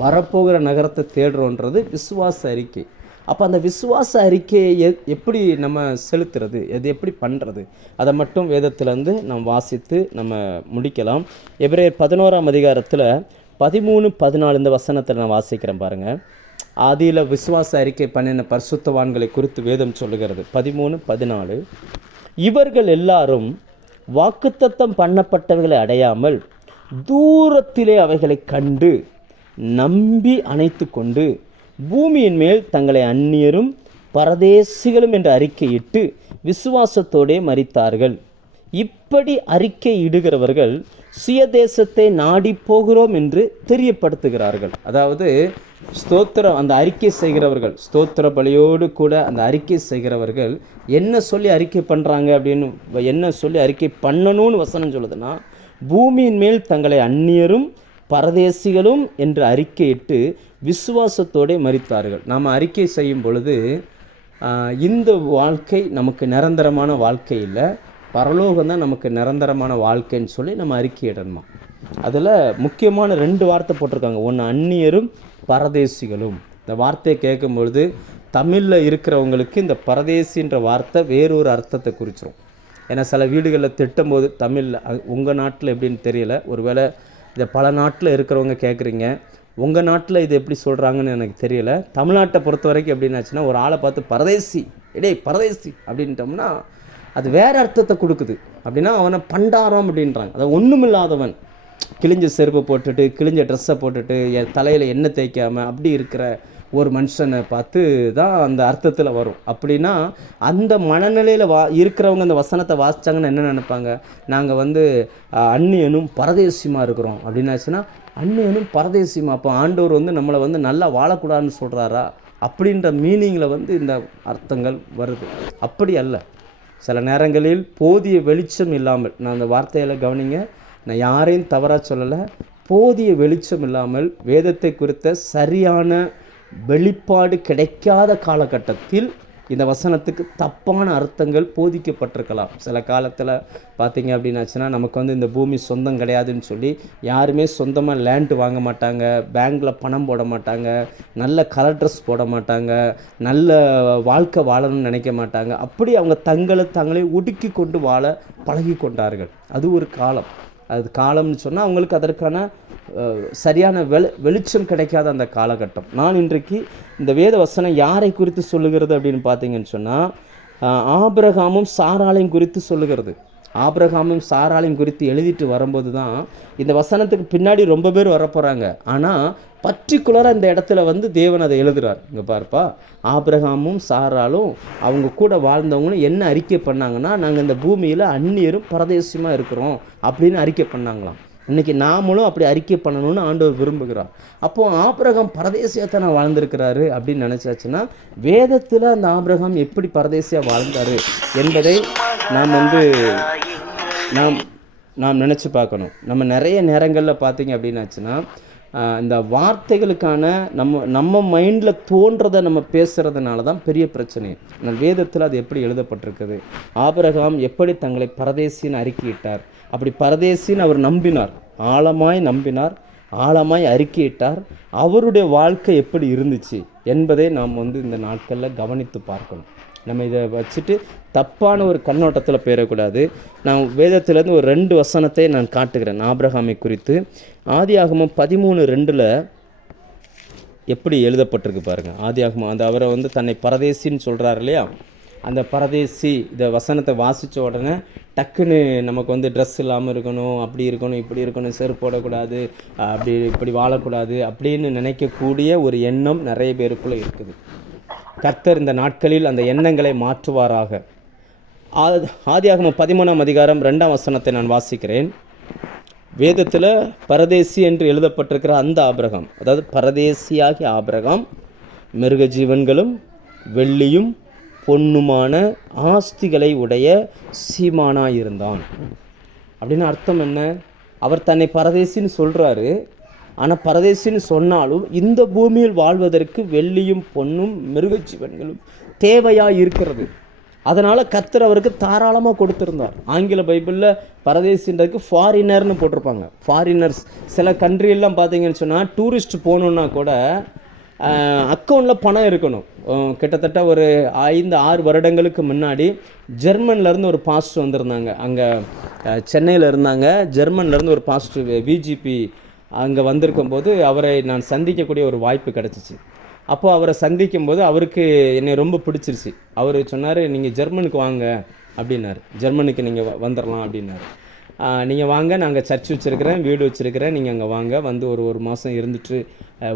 வரப்போகிற நகரத்தை தேடுறோன்றது விசுவாச அறிக்கை. அப்போ அந்த விசுவாச அறிக்கையை எப்படி நம்ம செலுத்துறது, எது எப்படி பண்ணுறது, அதை மட்டும் வேதத்திலேருந்து நம்ம வாசித்து நம்ம முடிக்கலாம். எபிரேயர் 11ஆம் அதிகாரத்தில் 13-14 இந்த வசனத்தில் நான் வாசிக்கிறேன் பாருங்கள். ஆதியில் விசுவாச அறிக்கை பண்ணின பரிசுத்தவான்களை குறித்து வேதம் சொல்லுகிறது. 13-14. இவர்கள் எல்லாரும் வாக்குத்தத்தம் பண்ணப்பட்டவைகளை அடையாமல் தூரத்திலே அவைகளை கண்டு நம்பி அணைத்து கொண்டு பூமியின் மேல் தங்களை அந்நியரும் பரதேசிகளும் என்று அறிக்கையிட்டு விசுவாசத்தோடே மரித்தார்கள். இப்படி அறிக்கை இடுகிறவர்கள் சுயதேசத்தை நாடி போகிறோம் என்று தெரியப்படுத்துகிறார்கள். அதாவது ஸ்தோத்திரம், அந்த அறிக்கை செய்கிறவர்கள், ஸ்தோத்திர பலியோடு கூட அந்த அறிக்கை செய்கிறவர்கள் என்ன சொல்லி அறிக்கை பண்ணுறாங்க அப்படின்னு, என்ன சொல்லி அறிக்கை பண்ணணும்னு வசனம் சொல்லுதுன்னா, பூமியின் மேல் தங்களை அந்நியரும் பரதேசிகளும் என்று அறிக்கையிட்டு விசுவாசத்தோடு மரித்தார்கள். நாம் அறிக்கை செய்யும் பொழுது இந்த வாழ்க்கை நமக்கு நிரந்தரமான வாழ்க்கை இல்லை, பரலோகம் தான் நமக்கு நிரந்தரமான வாழ்க்கைன்னு சொல்லி நம்ம அறிக்கையிடணுமா. அதில் முக்கியமான 2 வார்த்தை போட்டிருக்காங்க. ஒன்று அந்நியரும் பரதேசிகளும். இந்த வார்த்தையை கேட்கும் பொழுது தமிழில் இருக்கிறவங்களுக்கு இந்த பரதேசின்ற வார்த்தை வேறொரு அர்த்தத்தை குறிச்சிடும். ஏன்னா சில வீடுகளில் திட்டும்போது தமிழில், உங்கள் நாட்டில் எப்படின்னு தெரியல, ஒருவேளை இதை பல நாட்டில் இருக்கிறவங்க கேட்குறீங்க, உங்கள் நாட்டில் இது எப்படி சொல்கிறாங்கன்னு எனக்கு தெரியலை. தமிழ்நாட்டை பொறுத்த வரைக்கும் எப்படின்னாச்சுன்னா, ஒரு ஆளை பார்த்து பரதேசி, பரதேசி அப்படின்ட்டோம்னா அது வேறு அர்த்தத்தை கொடுக்குது. அப்படின்னா அவனை பண்டாரம் அப்படின்றாங்க. அது ஒன்றுமில்லாதவன், கிழிஞ்ச செருப்பு போட்டுட்டு கிழிஞ்ச ட்ரெஸ்ஸை போட்டுட்டு என் தலையில் எண்ணெய் தேய்க்காமல் அப்படி இருக்கிற ஒரு மனுஷனை பார்த்து தான் அந்த அர்த்தத்தில் வரும். அப்படின்னா அந்த மனநிலையில் இருக்கிறவங்க அந்த வசனத்தை வாசித்தாங்கன்னு என்ன நினைப்பாங்க, நாங்கள் அந்நியனும் பரதேசியமாக இருக்கிறோம் அப்படின்னாச்சுன்னா, அந்நியனும் பரதேசியமாக, அப்போ ஆண்டவர் நம்மளை நல்லா வாழக்கூடாதுன்னு சொல்கிறாரா அப்படின்ற மீனிங்கில் இந்த அர்த்தங்கள் வருது. அப்படி அல்ல. சில நேரங்களில் போதிய வெளிச்சம் இல்லாமல், நான் அந்த வார்த்தையில் கவனிங்க, நான் யாரையும் தவறாக சொல்லலை, போதிய வெளிச்சம் இல்லாமல் வேதத்தை குறித்த சரியான வெளிப்பாடு கிடைக்காத காலகட்டத்தில் இந்த வசனத்துக்கு தப்பான அர்த்தங்கள் போதிக்கப்பட்டிருக்கலாம். சில காலத்தில் பார்த்தீங்க அப்படின்னாச்சுன்னா, நமக்கு இந்த பூமி சொந்தம் கிடையாதுன்னு சொல்லி யாருமே சொந்தமாக லேண்டு வாங்க மாட்டாங்க, பேங்க்கில் பணம் போட மாட்டாங்க, நல்ல கலர் ட்ரெஸ் போட மாட்டாங்க, நல்ல வாழ்க்கை வாழணும்னு நினைக்க மாட்டாங்க. அப்படி அவங்க தங்களை ஒடுக்கி கொண்டு வாழ பழகி கொண்டார்கள். அது ஒரு காலம். அது காலம்னு சொன்னால் அவங்களுக்கு அதற்கான சரியான வெளிச்சம் கிடைக்காத அந்த காலகட்டம். நான் இன்றைக்கு இந்த வேத வசனம் யாரை குறித்து சொல்லுகிறது அப்படின்னு பார்த்தீங்கன்னு சொன்னால், ஆபிரகாமும் சாராளையும் குறித்து சொல்லுகிறது. ஆபிரகாமும் சாராளையும் குறித்து எழுதிட்டு வரும்போது தான் இந்த வசனத்துக்கு பின்னாடி ரொம்ப பேர் வரப்போகிறாங்க. ஆனால் பர்டிகுலராக இந்த இடத்துல வந்து தேவன் அதை எழுதுகிறார். இங்கே பார்ப்பா, ஆபிரகாமும் சாராலும் அவங்க கூட வாழ்ந்தவங்களும் என்ன அறிக்கை பண்ணாங்கன்னா, நாங்கள் இந்த பூமியில் அந்நியரும் பரதேசியமாக இருக்கிறோம் அப்படின்னு அறிக்கை பண்ணாங்களாம். இன்றைக்கி நாமளும் அப்படி அறிக்கை பண்ணணும்னு ஆண்டவர் விரும்புகிறார். அப்போது ஆபிரகாம் பரதேசியாக தான் வாழ்ந்திருக்கிறாரு அப்படின்னு நினச்சாச்சுன்னா, வேதத்தில் அந்த ஆபிரகாம் எப்படி பரதேசியாக வாழ்ந்தார் என்பதை நாம் நினச்சி பார்க்கணும். நம்ம நிறைய நேரங்களில் பார்த்தீங்க அப்படின்னாச்சுன்னா, இந்த வார்த்தைகளுக்கான நம்ம மைண்டில் தோன்றதை நம்ம பேசுகிறதுனால தான் பெரிய பிரச்சனை. ஆனால் வேதத்தில் அது எப்படி எழுதப்பட்டிருக்குது, ஆபிரகாம் எப்படி தங்களை பரதேசின்னு அறிக்கையிட்டார், அப்படி பரதேசின்னு அவர் நம்பினார், ஆழமாய் நம்பினார், ஆழமாய் அறிக்கையிட்டார், அவருடைய வாழ்க்கை எப்படி இருந்துச்சு என்பதை நாம் இந்த நாட்களில் கவனித்து பார்க்கணும். நம்ம இதை வச்சுட்டு தப்பான ஒரு கண்ணோட்டத்தில் போயிடக்கூடாது. நான் வேதத்திலேருந்து ஒரு 2 வசனத்தை நான் காட்டுகிறேன் ஆபிரகாமை குறித்து. ஆதியாகமம் 13:2 எப்படி எழுதப்பட்டிருக்கு பாருங்கள். ஆதியாகமம் அந்த அவரை தன்னை பரதேசின்னு சொல்கிறார் இல்லையா, அந்த பரதேசி இந்த வசனத்தை வாசித்த உடனே டக்குன்னு நமக்கு ட்ரெஸ் இல்லாமல் இருக்கணும், அப்படி இருக்கணும், இப்படி இருக்கணும், செருப்பு போடக்கூடாது, இப்படி வாழக்கூடாது அப்படின்னு நினைக்கக்கூடிய ஒரு எண்ணம் நிறைய பேருக்குள்ளே இருக்குது. கர்த்தர் இந்த நாட்களில் அந்த எண்ணங்களை மாற்றுவாராக. ஆதியாகமம் 13:2 வசனத்தை நான் வாசிக்கிறேன். வேதத்தில் பரதேசி என்று எழுதப்பட்டிருக்கிற அந்த ஆபிரகாம், அதாவது பரதேசியாகிய ஆபிரகாம் மிருக ஜீவன்களும் வெள்ளியும் பொன்னுமான ஆஸ்திகளை உடைய சீமானாயிருந்தான். அப்படின்னு அர்த்தம் என்ன? அவர் தன்னை பரதேசின்னு சொல்கிறாரு. ஆனால் பரதேசின்னு சொன்னாலும் இந்த பூமியில் வாழ்வதற்கு வெள்ளியும் பொன்னும் மிருக ஜீவன்களும் தேவையாக இருக்கிறது. அதனால் கர்த்தர் அவருக்கு தாராளமாக கொடுத்துருந்தார். ஆங்கில பைபிளில் பரதேசின்றதுக்கு ஃபாரினர்னு போட்டிருப்பாங்க. ஃபாரினர்ஸ் சில கண்ட்ரியெல்லாம் பார்த்தீங்கன்னு சொன்னால், டூரிஸ்ட் போகணுன்னா கூட அக்கௌண்ட்டில் பணம் இருக்கணும். கிட்டத்தட்ட ஒரு 5-6 வருடங்களுக்கு முன்னாடி ஜெர்மன்லேருந்து ஒரு பாஸ்டர் வந்திருந்தாங்க. அங்கே சென்னையில் இருந்தாங்க. ஜெர்மன்லேருந்து ஒரு பாஸ்டர் விஜிபி அங்கே வந்திருக்கும்போது அவரை நான் சந்திக்கக்கூடிய ஒரு வாய்ப்பு கிடச்சிச்சு. அப்போது அவரை சந்திக்கும்போது அவருக்கு என்னை ரொம்ப பிடிச்சிருச்சு. அவர் சொன்னார், நீங்கள் ஜெர்மனுக்கு வாங்க அப்படின்னாரு. ஜெர்மனுக்கு நீங்கள் வந்துடலாம் அப்படின்னாரு. நீங்கள் வாங்க, நாங்கள் சர்ச் வச்சுருக்கிறேன், வீடு வச்சுருக்கிறேன், நீங்கள் அங்கே வாங்க, ஒரு மாதம் இருந்துட்டு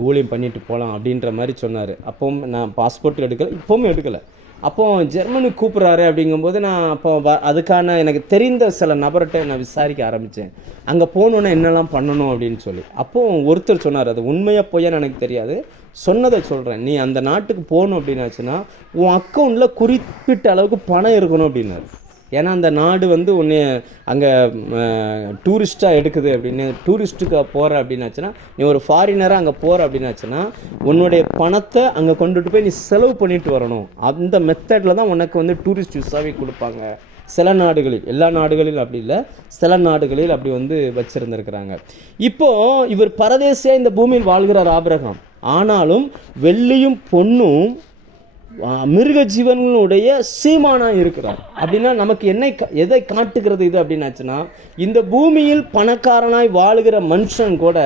ஊழியம் பண்ணிட்டு போகலாம் அப்படின்ற மாதிரி சொன்னார். அப்போவும் நான் பாஸ்போர்ட் எடுக்கலை, இப்போவும் எடுக்கலை. அப்போது ஜெர்மனுக்கு கூப்பிட்றாரு அப்படிங்கும்போது நான் அப்போ அதுக்கான எனக்கு தெரிந்த சில நபர்கிட்ட நான் விசாரிக்க ஆரம்பித்தேன். அங்கே போகணுன்னா என்னெல்லாம் பண்ணணும் அப்படின்னு சொல்லி. அப்போது ஒருத்தர் சொன்னார், அது உண்மையாக போயான்னு எனக்கு தெரியாது, சொன்னதை சொல்கிறேன், நீ அந்த நாட்டுக்கு போகணும் அப்படின்னாச்சுன்னா உன் அக்கௌண்ட்டில் குறிப்பிட்ட அளவுக்கு பணம் இருக்கணும் அப்படின்னாரு. ஏன்னா அந்த நாடு உன்னை அங்கே டூரிஸ்ட்டாக எடுக்குது அப்படின்னு, டூரிஸ்ட்டுக்கு போகிற அப்படின்னாச்சுன்னா, நீ ஒரு ஃபாரினராக அங்கே போகிற அப்படின்னாச்சுன்னா உன்னுடைய பணத்தை அங்கே கொண்டுட்டு போய் நீ செலவு பண்ணிட்டு வரணும். அந்த மெத்தடில் தான் உனக்கு டூரிஸ்ட் விசாவே கொடுப்பாங்க. சில நாடுகளில், எல்லா நாடுகளிலும் அப்படி இல்லை, சில நாடுகளில் அப்படி வச்சுருந்துருக்கிறாங்க. இப்போது இவர் பரதேசியாக இந்த பூமியில் வாழ்கிறார் ஆபிரகாம். ஆனாலும் வெள்ளியும் பொன்னும் மிருக ஜீவன்களுடைய சீமானாக இருக்கிறார். அப்படின்னா நமக்கு எதை காட்டுகிறது இது அப்படின்னாச்சுன்னா, இந்த பூமியில் பணக்காரனாய் வாழுகிற மனுஷன் கூட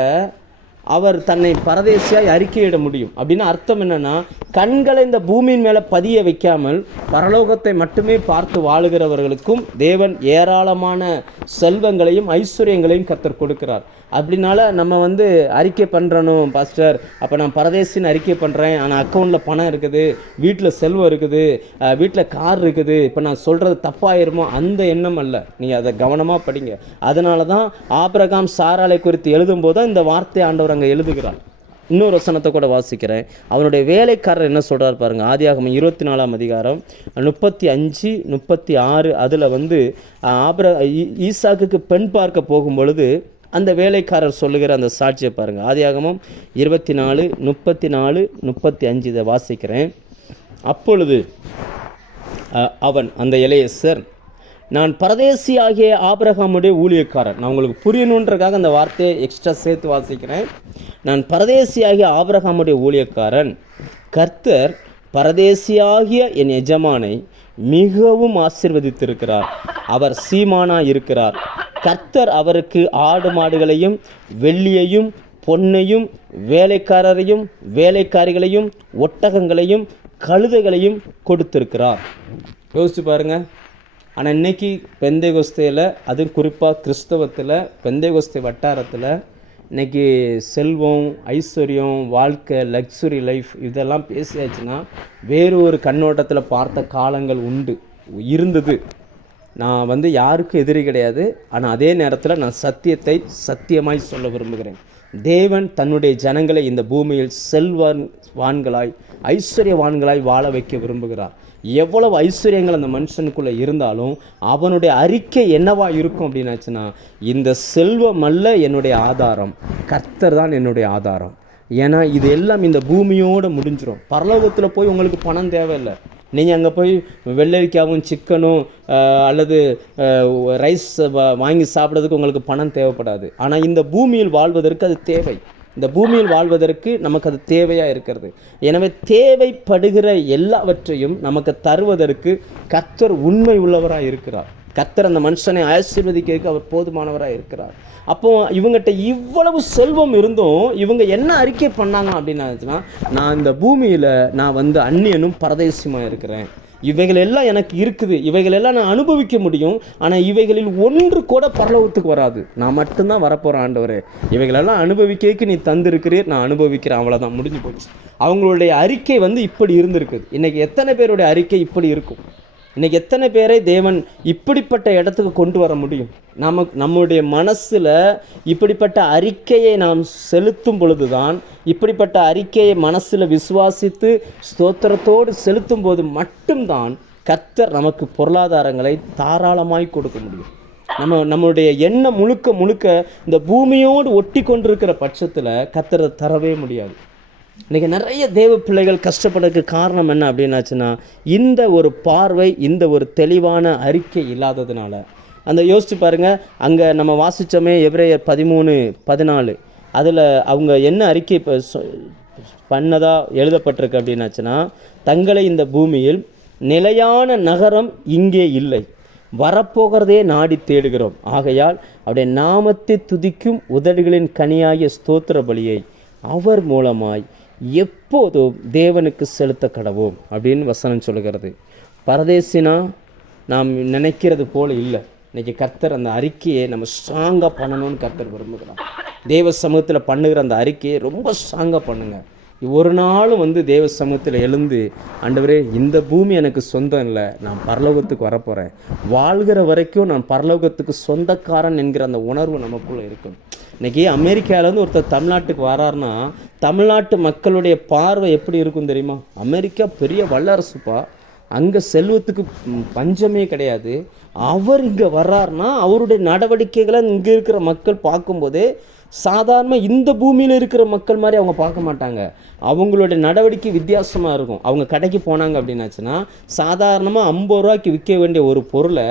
அவர் தன்னை பரதேசியாய் அறிக்கையிட முடியும். அப்படின்னா அர்த்தம் என்னன்னா, கண்களை இந்த பூமியின் மேலே பதிய வைக்காமல் பரலோகத்தை மட்டுமே பார்த்து வாழுகிறவர்களுக்கும் தேவன் ஏராளமான செல்வங்களையும் ஐஸ்வர்யங்களையும் கர்த்தர் கொடுக்கிறார். அப்படின்னால நம்ம அறிக்கை பண்ணுறணும், பாஸ்டர் அப்போ நான் பரதேசின்னு அறிக்கை பண்ணுறேன், ஆனால் அக்கௌண்ட்டில் பணம் இருக்குது, வீட்டில் செல்வம் இருக்குது, வீட்டில் கார் இருக்குது, இப்போ நான் சொல்கிறது தப்பாயிருமோ, அந்த எண்ணம் அல்ல. நீங்கள் அதை கவனமாக படிங்க. அதனால தான் ஆபிரகாம் சாராளை குறித்து எழுதும்போது தான் இந்த வார்த்தை ஆண்டவர் அங்கே எழுதுகிறார். இன்னொரு வசனத்தை கூட வாசிக்கிறேன். அவனுடைய வேலைக்காரர் என்ன சொல்கிறார் பாருங்கள். ஆதியாகமம் 24 35, 36 அதில் ஈசாக்குக்கு பெண் பார்க்க போகும் பொழுது அந்த வேலைக்காரர் சொல்லுகிற அந்த சாட்சியை பாருங்கள். ஆதியாகமம் 24, 34, 35 இதை வாசிக்கிறேன். அப்பொழுது அவன், அந்த எலியேசர், நான் பரதேசியாகிய ஆபிரகாமுடைய ஊழியக்காரன். நான் உங்களுக்கு புரியணுன்றக்காக அந்த வார்த்தையை எக்ஸ்ட்ரா சேர்த்து வாசிக்கிறேன். நான் பரதேசியாகிய ஆபிரகாமுடைய ஊழியக்காரன், கர்த்தர் பரதேசியாகிய என் எஜமானை மிகவும் ஆசீர்வதித்திருக்கிறார், அவர் சீமானா இருக்கிறார், கர்த்தர் அவருக்கு ஆடு மாடுகளையும் வெள்ளியையும் பொன்னையும் வேலைக்காரரையும் வேலைக்காரிகளையும் ஒட்டகங்களையும் கழுதைகளையும் கொடுத்திருக்கிறார். யோசிச்சு பாருங்க. ஆனால் இன்னைக்கு பெந்தைகொஸ்தையில், அதுவும் குறிப்பாக கிறிஸ்தவத்தில் பெந்தைகொஸ்தை வட்டாரத்தில் இன்றைக்கி செல்வம், ஐஸ்வர்யம், வாழ்க்கை, லக்ஸுரி லைஃப் இதெல்லாம் பேசியாச்சுன்னா வேறு ஒரு கண்ணோட்டத்தில் பார்த்த காலங்கள் இருந்தது. நான் யாருக்கும் எதிரி கிடையாது. ஆனால் அதே நேரத்தில் நான் சத்தியத்தை சத்தியமாய் சொல்ல விரும்புகிறேன். தேவன் தன்னுடைய ஜனங்களை இந்த பூமியில் செல்வவான்களாய் ஐஸ்வர்யவான்களாய் வாழ வைக்க விரும்புகிறார். எவ்வளவு ஐஸ்வர்யங்கள் அந்த மனுஷனுக்குள்ளே இருந்தாலும் அவனுடைய அறிக்கை என்னவா இருக்கும் அப்படின்னாச்சுன்னா, இந்த செல்வம் அல்ல என்னுடைய ஆதாரம், கர்த்தர் தான் என்னுடைய ஆதாரம். ஏன்னா இது எல்லாம் இந்த பூமியோடு முடிஞ்சிடும். பரலோகத்தில் போய் உங்களுக்கு பணம் தேவையில்லை. நீங்கள் அங்கே போய் வெள்ளரிக்காவும் சிக்கனும் அல்லது ரைஸ் வாங்கி சாப்பிட்றதுக்கு உங்களுக்கு பணம் தேவைப்படாது. ஆனால் இந்த பூமியில் வாழ்வதற்கு அது தேவை. இந்த பூமியில் வாழ்வதற்கு நமக்கு அது தேவையாக இருக்கிறது. எனவே தேவைப்படுகிற எல்லாவற்றையும் நமக்கு தருவதற்கு கர்த்தர் உண்மை உள்ளவராக இருக்கிறார். கர்த்தர் அந்த மனுஷனை ஆசீர்வதிக்கிறதுக்கு அவர் போதுமானவராக இருக்கிறார். அப்போ இவங்ககிட்ட இவ்வளவு செல்வம் இருந்தும் இவங்க என்ன அறிக்கை பண்ணாங்க அப்படின்னா, நான் இந்த பூமியில் நான் அந்நியனும் பரதேசியமாக இருக்கிறேன், இவைகள் எல்லாம் எனக்கு இருக்குது, இவைகள் எல்லாம் நான் அனுபவிக்க முடியும், ஆனால் இவைகளில் ஒன்று கூட பரலோகத்துக்கு வராது, நான் மட்டும்தான் வரப்போகிறேன் ஆண்டவரே, இவைகளெல்லாம் அனுபவிக்கிறதுக்கு நீ தந்திருக்கிறீர், நான் அனுபவிக்கிறேன், அவ்வளோதான், முடிஞ்சு போச்சு. அவங்களுடைய அறிக்கை இப்படி இருந்திருக்குது. இன்றைக்கி எத்தனை பேருடைய அறிக்கை இப்படி இருக்கும்? இன்றைக்கி எத்தனை பேரை தேவன் இப்படிப்பட்ட இடத்துக்கு கொண்டு வர முடியும்? நம்முடைய மனசில் இப்படிப்பட்ட அறிக்கையை நாம் செலுத்தும் பொழுது தான், இப்படிப்பட்ட அறிக்கையை மனசில் விசுவாசித்து ஸ்தோத்திரத்தோடு செலுத்தும் போது மட்டும்தான் கர்த்தர் நமக்கு பொருளாதாரங்களை தாராளமாய் கொடுக்க முடியும். நம்மளுடைய எண்ணம் முழுக்க இந்த பூமியோடு ஒட்டி கொண்டிருக்கிற பட்சத்தில் கர்த்தரை தரவே முடியாது. இன்றைக்கி நிறைய தேவ பிள்ளைகள் கஷ்டப்படுறதுக்கு காரணம் என்ன அப்படின்னாச்சுன்னா, இந்த ஒரு பார்வை, இந்த ஒரு தெளிவான அறிக்கை இல்லாததுனால. அந்த யோசிச்சு பாருங்கள், அங்கே நம்ம வாசித்தோமே எபிரேயர் 13:14, அதில் அவங்க என்ன அறிக்கை பண்ணதாக எழுதப்பட்டிருக்கு அப்படின்னாச்சுன்னா, தங்களை இந்த பூமியில் நிலையான நகரம் இங்கே இல்லை, வரப்போகிறதே நாடி தேடுகிறோம், ஆகையால் அவருடைய நாமத்தை துதிக்கும் உதடுகளின் கனியாகிய ஸ்தோத்திர பலியை அவர் மூலமாய் எப்போதும் தேவனுக்கு செலுத்த கடவோம் அப்படின்னு வசனம் சொல்லுகிறது. பரதேசினா நாம் நினைக்கிறது போல் இல்லை. இன்றைக்கி கர்த்தர் அந்த அறிக்கையை நம்ம ஸ்ட்ராங்காக பண்ணணும்னு கர்த்தர் விரும்புகிறார். தேவ சமூகத்தில் பண்ணுகிற அந்த அறிக்கையை ரொம்ப ஸ்ட்ராங்காக பண்ணுங்கள். ஒரு நாளும் தேவ சமூகத்தில் எழுந்து, ஆண்டவரே இந்த பூமி எனக்கு சொந்தம் இல்லை, நான் பரலோகத்துக்கு வரப்போகிறேன், வாழ்கிற வரைக்கும் நான் பரலோகத்துக்கு சொந்தக்காரன் என்கிற அந்த உணர்வு நமக்குள்ளே இருக்கும். இன்றைக்கி அமெரிக்காவிலேருந்து ஒருத்தர் தமிழ்நாட்டுக்கு வராருன்னா தமிழ்நாட்டு மக்களுடைய பார்வை எப்படி இருக்கும் தெரியுமா? அமெரிக்கா பெரிய வல்லரசுப்பா, அங்கே செல்வத்துக்கு பஞ்சமே கிடையாது. அவர் இங்கே வர்றாருன்னா அவருடைய நடவடிக்கைகளை இங்கே இருக்கிற மக்கள் பார்க்கும்போதே சாதாரண இந்த பூமியில் இருக்கிற மக்கள் மாதிரி அவங்க பார்க்க மாட்டாங்க. அவங்களுடைய நடவடிக்கை வித்தியாசமாக இருக்கும். அவங்க கடைக்கு போனாங்க அப்படின்னாச்சுன்னா சாதாரணமாக 50 ரூபாய்க்கு விற்க வேண்டிய ஒரு பொருளை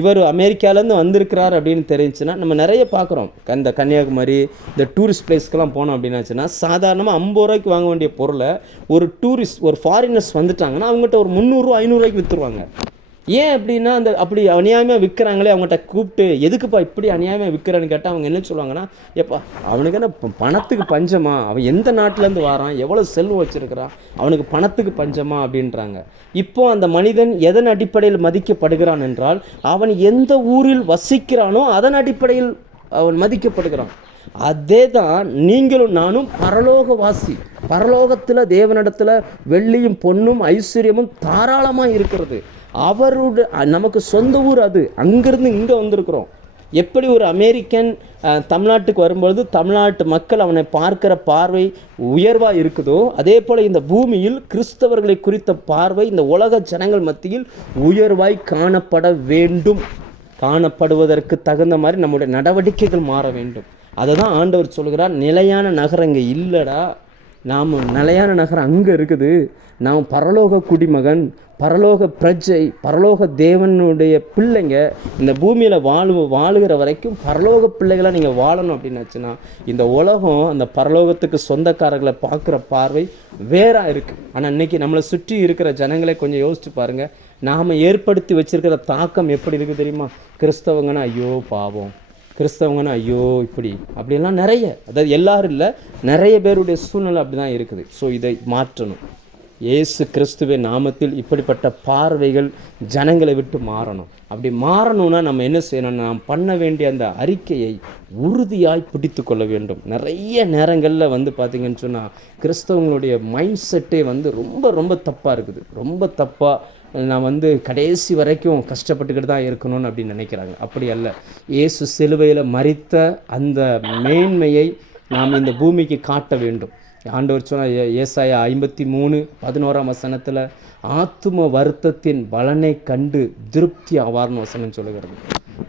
இவர் அமெரிக்காவிலேருந்து வந்திருக்கிறார் அப்படின்னு தெரிஞ்சுன்னா, நம்ம நிறைய பார்க்குறோம். இந்த கன்னியாகுமரி, இந்த டூரிஸ்ட் பிளேஸ்க்கெல்லாம் போனோம் அப்படின்னாச்சுன்னா சாதாரணமாக 50 ரூபாய்க்கு வாங்க வேண்டிய பொருளை ஒரு ஃபாரினர்ஸ் வந்துட்டாங்கன்னா அவங்ககிட்ட ஒரு 300 ரூபா 500 ரூபாய்க்கு விற்றுருவாங்க. ஏன் அப்படின்னா, அப்படி அநியாயமாக விற்கிறாங்களே, அவங்ககிட்ட கூப்பிட்டு எதுக்குப்பா இப்படி அநியாயமாக விற்கிறேன்னு கேட்டால் அவங்க என்ன சொல்லுவாங்கன்னா, எப்பா அவனுக்கு என்ன பணத்துக்கு பஞ்சமா, அவன் எந்த நாட்டிலேருந்து வரான், எவ்வளோ செல்வம் வச்சுருக்கிறான், அவனுக்கு பணத்துக்கு பஞ்சமா அப்படின்றாங்க. இப்போ அந்த மனிதன் எதன் அடிப்படையில் மதிக்கப்படுகிறான் என்றால், அவன் எந்த ஊரில் வசிக்கிறானோ அதன் அடிப்படையில் அவன் மதிக்கப்படுகிறான். அதே தான் நீங்களும் நானும் பரலோகவாசி. பரலோகத்தில் தேவனிடத்தில் வெள்ளியும் பொன்னும் ஐஸ்வர்யமும் தாராளமாக இருக்கிறது. அவருடைய நமக்கு சொந்த ஊர் அது. அங்கிருந்து இங்கே வந்திருக்கிறோம். எப்படி ஒரு அமெரிக்கன் தமிழ்நாட்டுக்கு வரும்பொழுது தமிழ்நாட்டு மக்கள் அவனை பார்க்கிற பார்வை உயர்வாக இருக்குதோ, அதே போல் இந்த பூமியில் கிறிஸ்தவர்களை குறித்த பார்வை இந்த உலக ஜனங்கள் மத்தியில் உயர்வாய் காணப்பட வேண்டும். காணப்படுவதற்கு தகுந்த மாதிரி நம்முடைய நடவடிக்கைகள் மாற வேண்டும். அதை தான் ஆண்டவர் சொல்கிறார், நிலையான நகரம் இங்கே இல்லைடா, நாம் நிலையான நகரம் அங்கே இருக்குது. நாம் பரலோக குடிமகன், பரலோக பிரஜை, பரலோக தேவனுடைய பிள்ளைங்க. இந்த பூமியில் வாழுகிற வரைக்கும் பரலோக பிள்ளைகளாக நீங்கள் வாழணும் அப்படின்னாச்சுன்னா, இந்த உலகம் அந்த பரலோகத்துக்கு சொந்தக்காரர்களை பார்க்குற பார்வை வேறாக இருக்குது. ஆனால் இன்றைக்கி நம்மளை சுற்றி இருக்கிற ஜனங்களை கொஞ்சம் யோசிச்சு பாருங்கள். நாம் ஏற்படுத்தி வச்சுருக்கிற தாக்கம் எப்படி இருக்குது தெரியுமா? கிறிஸ்தவங்கன்னா ஐயோ பாவம், கிறிஸ்தவங்கன்னா ஐயோ இப்படி அப்படியெல்லாம் நிறைய, அதாவது எல்லாரும் இல்லை, நிறைய பேருடைய சூழ்நிலை அப்படி தான் இருக்குது. ஸோ இதை மாற்றணும். இயேசு கிறிஸ்துவின் நாமத்தில் இப்படிப்பட்ட பார்வைகள் ஜனங்களை விட்டு மாறணும். அப்படி மாறணும்னா நம்ம என்ன செய்யணும்? நாம் பண்ண வேண்டிய அந்த அறிக்கையை உறுதியாய் பிடித்து கொள்ள வேண்டும். நிறைய நேரங்களில் பார்த்திங்கன்னு சொன்னால் கிறிஸ்தவங்களுடைய மைண்ட் செட்டே ரொம்ப ரொம்ப தப்பாக இருக்குது. ரொம்ப தப்பாக நான் கடைசி வரைக்கும் கஷ்டப்பட்டுக்கிட்டு தான் இருக்கணும்னு அப்படின்னு நினைக்கிறாங்க. அப்படி அல்ல. இயேசு சிலுவையில் மரித்த அந்த மேன்மையை நாம் இந்த பூமிக்கு காட்ட வேண்டும். ஆண்டவர் சொன்னால் ஏசாயா 53:11 ஆத்தும வருத்தத்தின் பலனை கண்டு திருப்தி ஆவார்னு வசனம் சொல்லுகிறது.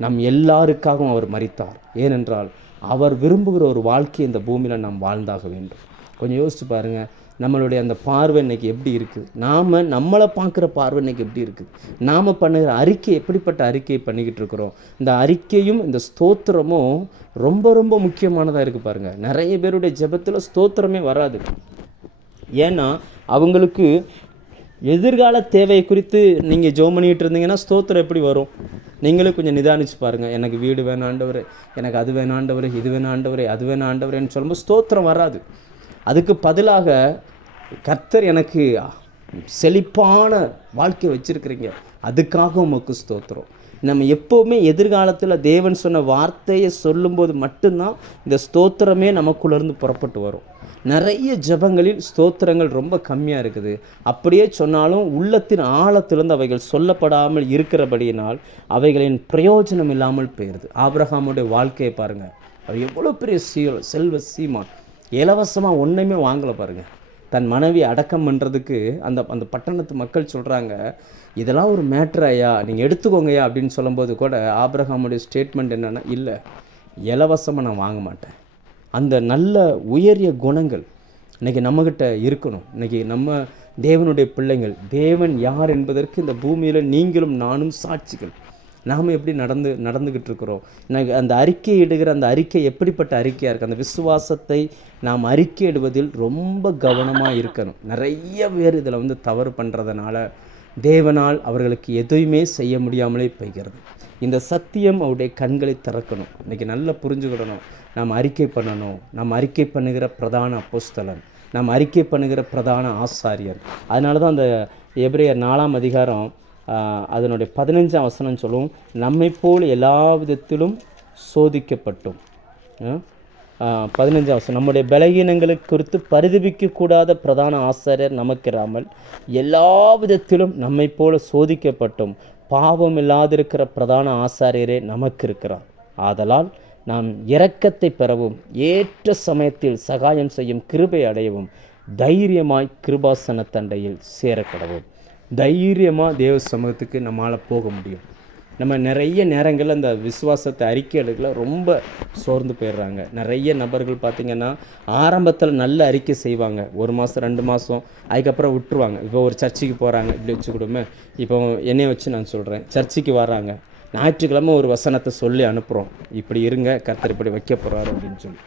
நம் எல்லாருக்காகவும் அவர் மரித்தார். ஏனென்றால் அவர் விரும்புகிற ஒரு வாழ்க்கை இந்த பூமியில் நாம் வாழ்ந்தாக வேண்டும். கொஞ்சம் யோசிச்சு பாருங்கள், நம்மளுடைய அந்த பார்வை இன்றைக்கி எப்படி இருக்குது? நம்மளை பார்க்குற பார்வை இன்றைக்கி எப்படி இருக்குது? நாம் பண்ணுகிற அறிக்கை எப்படிப்பட்ட அறிக்கையை பண்ணிக்கிட்டு இருக்கிறோம்? இந்த அறிக்கையும் இந்த ஸ்தோத்திரமும் ரொம்ப ரொம்ப முக்கியமானதாக இருக்குது பாருங்கள். நிறைய பேருடைய ஜெபத்தில் ஸ்தோத்திரமே வராது. ஏன்னா அவங்களுக்கு எதிர்கால தேவை குறித்து நீங்கள் ஜெபம் பண்ணிகிட்டு இருந்தீங்கன்னா ஸ்தோத்திரம் எப்படி வரும்? நீங்களும் கொஞ்சம் நிதானிச்சு பாருங்கள். எனக்கு வீடு வேணும் ஆண்டவரே, எனக்கு அது வேணும் ஆண்டவரே, இது வேணும் ஆண்டவரே, அது வேணும் ஆண்டவரேன்னு சொல்லும்போது ஸ்தோத்திரம் வராது. அதுக்கு பதிலாக கர்த்தர் எனக்கு செழிப்பான வாழ்க்கை வச்சுருக்கிறீங்க, அதுக்காக உமக்கு ஸ்தோத்திரம். நம்ம எப்போவுமே எதிர்காலத்தில் தேவன் சொன்ன வார்த்தையை சொல்லும்போது மட்டும்தான் இந்த ஸ்தோத்திரமே நமக்குள்ளேருந்து புறப்பட்டு வரும். நிறைய ஜெபங்களில் ஸ்தோத்திரங்கள் ரொம்ப கம்மியாக இருக்குது. அப்படியே சொன்னாலும் உள்ளத்தின் ஆழத்திலிருந்து அவைகள் சொல்லப்படாமல் இருக்கிறபடியினால் அவைகளின் பிரயோஜனம் இல்லாமல் போயிடுது. ஆபிரகாமுடைய வாழ்க்கையை பாருங்கள். அவர் எவ்வளோ பெரிய செல்வ சீமான், இலவசமாக ஒன்றுமே வாங்கலை பாருங்கள். தன் மனைவி அடக்கம் பண்ணுறதுக்கு அந்த பட்டணத்து மக்கள் சொல்கிறாங்க, இதெல்லாம் ஒரு மேட்ரு ஐயா, நீங்கள் எடுத்துக்கோங்கய்யா அப்படின்னு சொல்லும்போது கூட ஆபிரகாமுடைய ஸ்டேட்மெண்ட் என்னென்னா, இல்லை இலவசமாக நான் வாங்க மாட்டேன். அந்த நல்ல உயரிய குணங்கள் இன்றைக்கி நம்மக்கிட்ட இருக்கணும். இன்றைக்கி நம்ம தேவனுடைய பிள்ளைகள், தேவன் யார் என்பதற்கு இந்த பூமியில் நீங்களும் நானும் சாட்சிகள். நாம் எப்படி நடந்துக்கிட்டு இருக்கிறோம்? எனக்கு அந்த அறிக்கை இடுகிற அந்த அறிக்கை எப்படிப்பட்ட அறிக்கையாக இருக்குது? அந்த விசுவாசத்தை நாம் அறிக்கையிடுவதில் ரொம்ப கவனமாக இருக்கணும். நிறைய பேர் இதில் தவறு பண்ணுறதுனால தேவனால் அவர்களுக்கு எதுவுமே செய்ய முடியாமலே போய்கிறது. இந்த சத்தியம் அவருடைய கண்களை திறக்கணும். இன்றைக்கி நல்லா புரிஞ்சுக்கிடணும். நாம் அறிக்கை பண்ணணும். நாம் அறிக்கை பண்ணுகிற பிரதான அப்போஸ்தலன், நாம் அறிக்கை பண்ணுகிற பிரதான ஆசாரியர். அதனால தான் அந்த எபிரேயர் 4ஆம் அதிகாரம் அதனுடைய 15ஆம் வசனம் சொல்லும், நம்மை போல் எல்லா விதத்திலும் சோதிக்கப்பட்டோம். 15ஆம் வசனம், நம்முடைய பலகீனங்களுக்கு குறித்து பரிதபிக்கக்கூடாத பிரதான ஆசாரியர் நமக்கிராமல் எல்லா விதத்திலும் நம்மை போல சோதிக்கப்பட்டோம், பாவம் இல்லாதிருக்கிற பிரதான ஆசாரியரே நமக்கு இருக்கிறார். ஆதலால் நாம் இரக்கத்தை பெறவும் ஏற்ற சமயத்தில் சகாயம் செய்யும் கிருபை அடையவும் தைரியமாய் கிருபாசன தண்டையில் சேரக்கடவும். தைரியமாக தேவ சமூகத்துக்கு நம்மளால் போக முடியும். நம்ம நிறைய நேரங்களில் அந்த விசுவாசத்தை அறிக்கை எடுக்கல ரொம்ப சோர்ந்து போயிடுறாங்க. நிறைய நபர்கள் பார்த்திங்கன்னா ஆரம்பத்தில் நல்ல அறிக்கை செய்வாங்க, 1 மாதம் 2 மாதம், அதுக்கப்புறம் விட்டுருவாங்க. இப்போ ஒரு சர்ச்சுக்கு போகிறாங்க, இப்படி வச்சுக்கிடுமே, இப்போ என்னைய வச்சு நான் சொல்கிறேன், சர்ச்சுக்கு வர்றாங்க, ஞாயிற்றுக்கிழமை ஒரு வசனத்தை சொல்லி அனுப்புகிறோம், இப்படி இருங்க, கர்த்தர் இப்படி வைக்க போகிறாரு அப்படின்னு சொல்லி,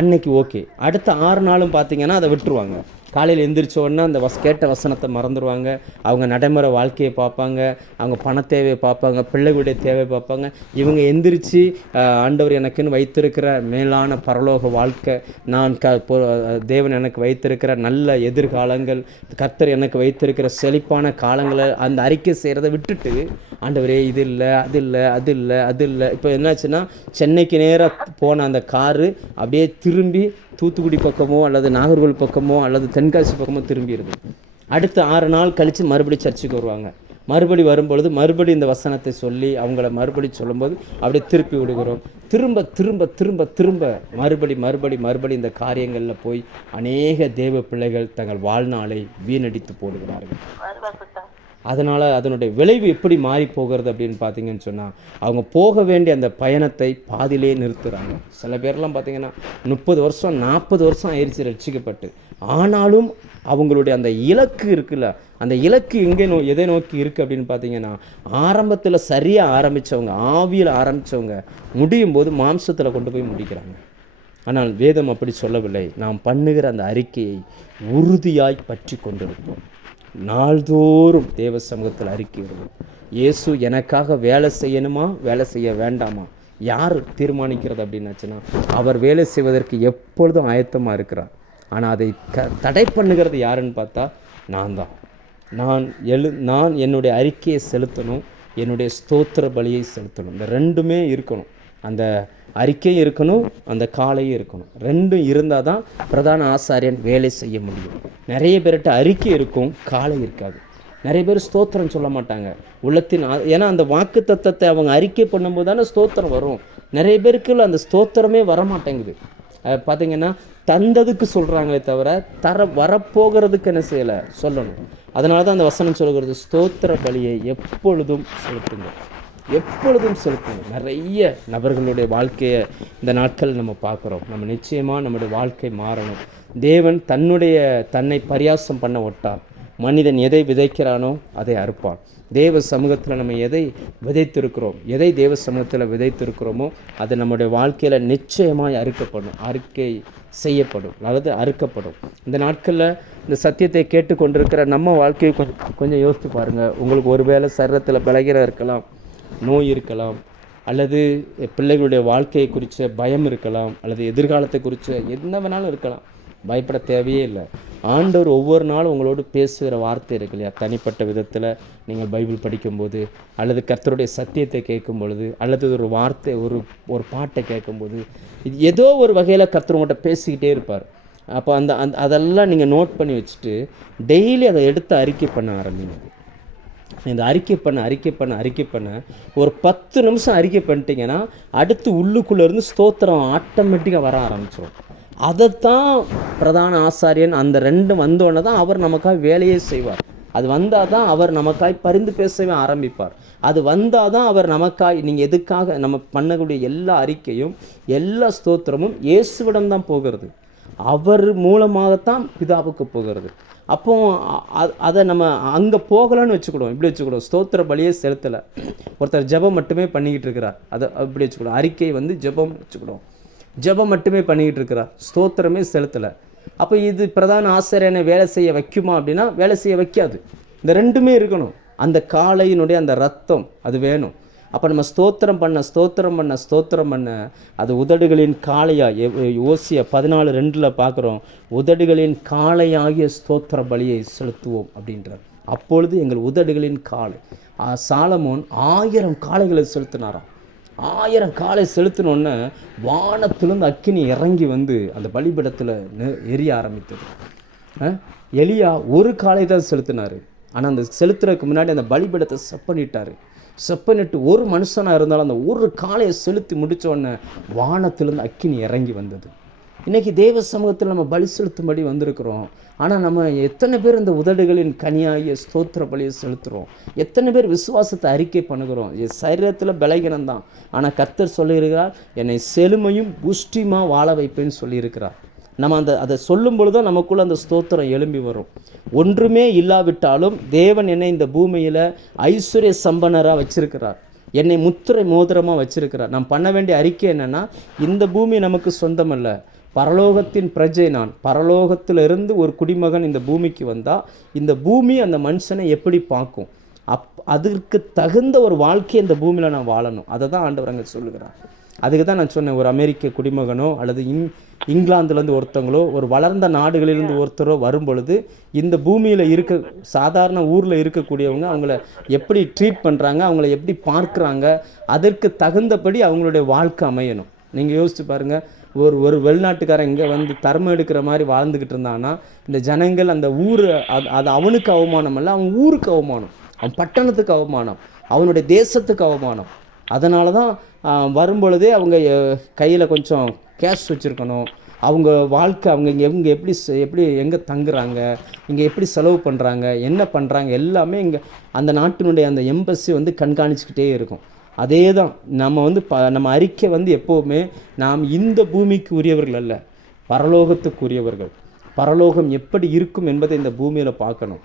அன்னைக்கு ஓகே. அடுத்த 6 நாளும் பார்த்திங்கன்னா அதை விட்டுருவாங்க. காலையில் எந்திரிச்சோன்னா அந்த கேட்ட வசனத்தை மறந்துடுவாங்க. அவங்க நடைமுறை வாழ்க்கையை பார்ப்பாங்க, அவங்க பண தேவையை பார்ப்பாங்க, பிள்ளைகளுடைய தேவையை பார்ப்பாங்க. இவங்க எந்திரிச்சு ஆண்டவர் எனக்குன்னு வைத்திருக்கிற மேலான பரலோக வாழ்க்கை, நான் தேவன் எனக்கு வைத்திருக்கிற நல்ல எதிர்காலங்கள், கர்த்தர் எனக்கு வைத்திருக்கிற செழிப்பான காலங்களை அந்த அறிக்கை செய்கிறத விட்டுட்டு, ஆண்டவரே இது இல்லை, அது இல்லை, அது இல்லை, அது இல்லை. இப்போ என்னாச்சுன்னா, சென்னைக்கு நேராக போன அந்த காரு அப்படியே திரும்பி தூத்துக்குடி பக்கமோ அல்லது நாகர்கோவில் பக்கமோ அல்லது தென்காசி பக்கமோ திரும்பிடுது. அடுத்த 6 நாள் கழித்து மறுபடி சர்ச்சுக்கு வருவாங்க. மறுபடி வரும்பொழுது மறுபடி இந்த வசனத்தை சொல்லி அவங்கள மறுபடி சொல்லும்போது அப்படியே திருப்பி விடுகிறோம். திரும்ப திரும்ப திரும்ப திரும்ப மறுபடி மறுபடி மறுபடி இந்த காரியங்களில் போய் அநேக தேவ பிள்ளைகள் தங்கள் வாழ்நாளை வீணடித்து போடுகிறார்கள். அதனால் அதனுடைய விளைவு எப்படி மாறி போகிறது அப்படின்னு பார்த்தீங்கன்னு சொன்னால், அவங்க போக வேண்டிய அந்த பயணத்தை பாதியிலே நிறுத்துகிறாங்க. சில பேர்லாம் பார்த்திங்கன்னா 30 வருஷம் 40 வருஷம் ஆயிடுச்சு ரட்சிக்கப்பட்டு, ஆனாலும் அவங்களுடைய அந்த இலக்கு இருக்குல்ல, அந்த இலக்கு எதை நோக்கி இருக்குது அப்படின்னு பார்த்தீங்கன்னா, ஆரம்பத்தில் சரியாக ஆரம்பித்தவங்க, ஆவியில் ஆரம்பித்தவங்க முடியும் போது மாம்சத்தில் கொண்டு போய் முடிக்கிறாங்க. ஆனால் வேதம் அப்படி சொல்லவில்லை. நாம் பண்ணுகிற அந்த அறிக்கையை உறுதியாய் பற்றி கொண்டிருப்போம். நாள்தோறும் தேவ சமூகத்தில் அறிக்கையிடுவோம். இயேசு எனக்காக வேலை செய்யணுமா, வேலை செய்ய வேண்டாமா, யார் தீர்மானிக்கிறது அப்படின்னாச்சுன்னா, அவர் வேலை செய்வதற்கு எப்பொழுதும் ஆயத்தமாக இருக்கிறார். ஆனால் அதை தடை பண்ணுகிறது யாருன்னு பார்த்தா நான் தான். நான் என்னுடைய அறிக்கையை செலுத்தணும், என்னுடைய ஸ்தோத்திர பலியை செலுத்தணும். இந்த ரெண்டுமே இருக்கணும். அந்த அறிக்கையும் இருக்கணும், அந்த காலையும் இருக்கணும். ரெண்டும் இருந்தால் தான் பிரதான ஆசாரியன் வேலை செய்ய முடியும். நிறைய பேர்கிட்ட அறிக்கை இருக்கும், காலை இருக்காது. நிறைய பேர் ஸ்தோத்திரம் சொல்ல மாட்டாங்க உள்ளத்தின். ஏன்னா அந்த வாக்கு தத்தத்தை அவங்க அறிக்கை பண்ணும்போது தானே ஸ்தோத்திரம் வரும். நிறைய பேருக்கு அந்த ஸ்தோத்திரமே வரமாட்டேங்குது. பார்த்தீங்கன்னா தந்ததுக்கு சொல்கிறாங்களே தவிர வரப்போகிறதுக்கு என்ன செய்யலை சொல்லணும். அதனால தான் அந்த வசனம் சொல்கிறது, ஸ்தோத்திர பலியை எப்பொழுதும் செலுத்துங்க, எப்பொழுதும் செலுத்துங்க. நிறைய நபர்களுடைய வாழ்க்கையை இந்த நாட்கள் நம்ம பார்க்குறோம். நம்ம நிச்சயமாக நம்முடைய வாழ்க்கை மாறணும். தேவன் தன்னை பரியாசம் பண்ண ஒட்டார். மனிதன் எதை விதைக்கிறானோ அதை அறுப்பான். தேவ சமூகத்தில் நம்ம எதை விதைத்திருக்கிறோம், எதை தேவ சமூகத்தில் விதைத்திருக்கிறோமோ அது நம்முடைய வாழ்க்கையில் நிச்சயமாய் அறிக்கை செய்யப்படும், அதாவது அறுக்கப்படும். இந்த நாட்களில் இந்த சத்தியத்தை கேட்டுக்கொண்டிருக்கிற நம்ம வாழ்க்கையை கொஞ்சம் யோசித்து பாருங்கள். உங்களுக்கு ஒருவேளை சரீரத்தில் பலகீனம் இருக்கலாம், நோய் இருக்கலாம், அல்லது பிள்ளைகளுடைய வாழ்க்கையை குறித்த பயம் இருக்கலாம், அல்லது எதிர்காலத்தை குறித்த என்ன வேணாலும் இருக்கலாம். பயப்பட தேவையே இல்லை. ஆண்டவர் ஒவ்வொரு நாளும் உங்களோடு பேசுகிற வார்த்தை இருக்கு இல்லையா? தனிப்பட்ட விதத்தில் நீங்கள் பைபிள் படிக்கும்போது, அல்லது கர்த்தருடைய சத்தியத்தை கேட்கும் பொழுது, அல்லது ஒரு வார்த்தை ஒரு பாட்டை கேட்கும்போது, இது ஏதோ ஒரு வகையில் கர்த்தர் உங்கள்கிட்ட பேசிக்கிட்டே இருப்பார். அப்போ அதெல்லாம் நீங்கள் நோட் பண்ணி வச்சுட்டு டெய்லி அதை எடுத்து அறிக்கை பண்ண ஆரம்பிங்க. இந்த அறிக்கை பண்ண ஒரு 10 நிமிஷம் அறிக்கை பண்ணிட்டீங்கன்னா அடுத்து உள்ளுக்குள்ளேருந்து ஸ்தோத்திரம் ஆட்டோமேட்டிக்காக வர ஆரம்பிச்சிடும். அதைத்தான் பிரதான ஆசாரியன் அந்த 2 வந்தோடனே தான் அவர் நமக்காக வேலையே செய்வார். அது வந்தால் தான் அவர் நமக்காய் பரிந்து பேசவே ஆரம்பிப்பார். அது வந்தால் தான் அவர் நமக்காய், நீங்கள் எதுக்காக நம்ம பண்ணக்கூடிய எல்லா அறிக்கையும் எல்லா ஸ்தோத்திரமும் இயேசுவிடம் தான் போகிறது. அவர் மூலமாகத்தான் பிதாவுக்கு போகிறது. அப்போ அதை நம்ம அங்கே போகலான்னு வச்சுக்கிடுவோம். இப்படி வச்சுக்கிடுவோம், ஸ்தோத்திர பலியே செலுத்தலை, ஒருத்தர் ஜெபம் மட்டுமே பண்ணிக்கிட்டு இருக்கிறார், அதை அப்படி வச்சுக்கிடுவோம். அறிக்கை ஜெபம் வச்சுக்கிடுவோம், ஜெபம் மட்டுமே பண்ணிக்கிட்டு இருக்கிறார், ஸ்தோத்திரமே செலுத்தலை. அப்போ இது பிரதான ஆசிரியனை வேலை செய்ய வைக்குமா அப்படின்னா வேலை செய்ய வைக்காது. இந்த ரெண்டுமே இருக்கணும். அந்த காளையினுடைய அந்த ரத்தம் அது வேணும். அப்போ நம்ம ஸ்தோத்திரம் பண்ண அது உதடுகளின் காளையாக, ஓசியா 14:2 பார்க்குறோம், உதடுகளின் காளையாகிய ஸ்தோத்திர பலியை செலுத்துவோம் அப்படின்றார். அப்பொழுது எங்கள் உதடுகளின் காளை. சாலமோன் 1000 காளைகளை செலுத்தினாராம். 1000 காளை செலுத்தினோன்னே வானத்திலிருந்து அக்கினி இறங்கி அந்த பலிபீடத்தில் எரிய ஆரம்பித்தது. எலியா ஒரு காளை தான் செலுத்தினார். ஆனால் அந்த செலுத்துறதுக்கு முன்னாடி அந்த பலிபீடத்தை செப்பனிட்டு ஒரு மனுஷனாக இருந்தாலும் அந்த ஒரு காளையை செலுத்தி முடித்தோடனே வானத்திலிருந்து அக்கினி இறங்கி வந்தது. இன்றைக்கி தேவ சமூகத்தில் நம்ம பலி செலுத்தும்படி வந்திருக்கிறோம். ஆனால் நம்ம எத்தனை பேர் இந்த உதடுகளின் கனியாகிய ஸ்தோத்திர பலியை செலுத்துகிறோம்? எத்தனை பேர் விசுவாசத்தை அறிக்கை பண்ணுகிறோம்? என் சரீரத்தில் பலகீனம்தான், ஆனால் கர்த்தர் சொல்லியிருக்கிறார், என்னை செழுமையும் புஷ்டியுமாக வாழ வைப்பேன்னு சொல்லியிருக்கிறார். நம்ம அதை சொல்லும் பொழுதும் நமக்குள்ளே அந்த ஸ்தோத்திரம் எழும்பி வரும். ஒன்றுமே இல்லாவிட்டாலும் தேவன் என்னை இந்த பூமியில் ஐஸ்வர்ய சம்பனராக வச்சிருக்கிறார், என்னை முத்திரை மோதிரமாக வச்சிருக்கிறார். நான் பண்ண வேண்டிய அறிக்கை என்னென்னா, இந்த பூமி நமக்கு சொந்தமல்ல, பரலோகத்தின் பிரஜை நான். பரலோகத்திலிருந்து ஒரு குடிமகன் இந்த பூமிக்கு வந்தால் இந்த பூமி அந்த மனுஷனை எப்படி பார்க்கும்? அதற்கு தகுந்த ஒரு வாழ்க்கையை இந்த பூமியில் நான் வாழணும். அதை தான் ஆண்டவர் அங்கே சொல்லுகிறார். அதுக்கு தான் நான் சொன்னேன், ஒரு அமெரிக்க குடிமகனோ அல்லது இங்கிலாந்துலேருந்து ஒருத்தங்களோ ஒரு வளர்ந்த நாடுகளிலிருந்து ஒருத்தரோ வரும் பொழுது இந்த பூமியில் சாதாரண ஊரில் இருக்கக்கூடியவங்க அவங்கள எப்படி ட்ரீட் பண்ணுறாங்க, அவங்கள எப்படி பார்க்குறாங்க, அதற்கு தகுந்தபடி அவங்களுடைய வாழ்க்கை அமையணும். நீங்கள் யோசிச்சு பாருங்கள், ஒரு வெளிநாட்டுக்காரன் இங்கே தர்மம் எடுக்கிற மாதிரி வாழ்ந்துக்கிட்டு இருந்தான்னா இந்த ஜனங்கள் அந்த ஊர் அது அவனுக்கு அவமானம் அல்ல, அவன் ஊருக்கு அவமானம், அவன் பட்டணத்துக்கு அவமானம், அவனுடைய தேசத்துக்கு அவமானம். அதனால தான் வரும்பொழுதே அவங்க கையில் கொஞ்சம் கேஷ் வச்சுருக்கணும். அவங்க வாழ்க்கை, அவங்க இங்கே எப்படி எங்கே தங்குறாங்க, இங்கே எப்படி செலவு பண்ணுறாங்க, என்ன பண்ணுறாங்க, எல்லாமே இங்கே அந்த நாட்டினுடைய அந்த எம்பசி கண்காணிச்சுக்கிட்டே இருக்கும். அதே தான் நம்ம அறிக்கை எப்போவுமே நாம் இந்த பூமிக்கு உரியவர்கள் அல்ல, பரலோகத்துக்கு உரியவர்கள். பரலோகம் எப்படி இருக்கும் என்பதை இந்த பூமியில் பார்க்கணும்.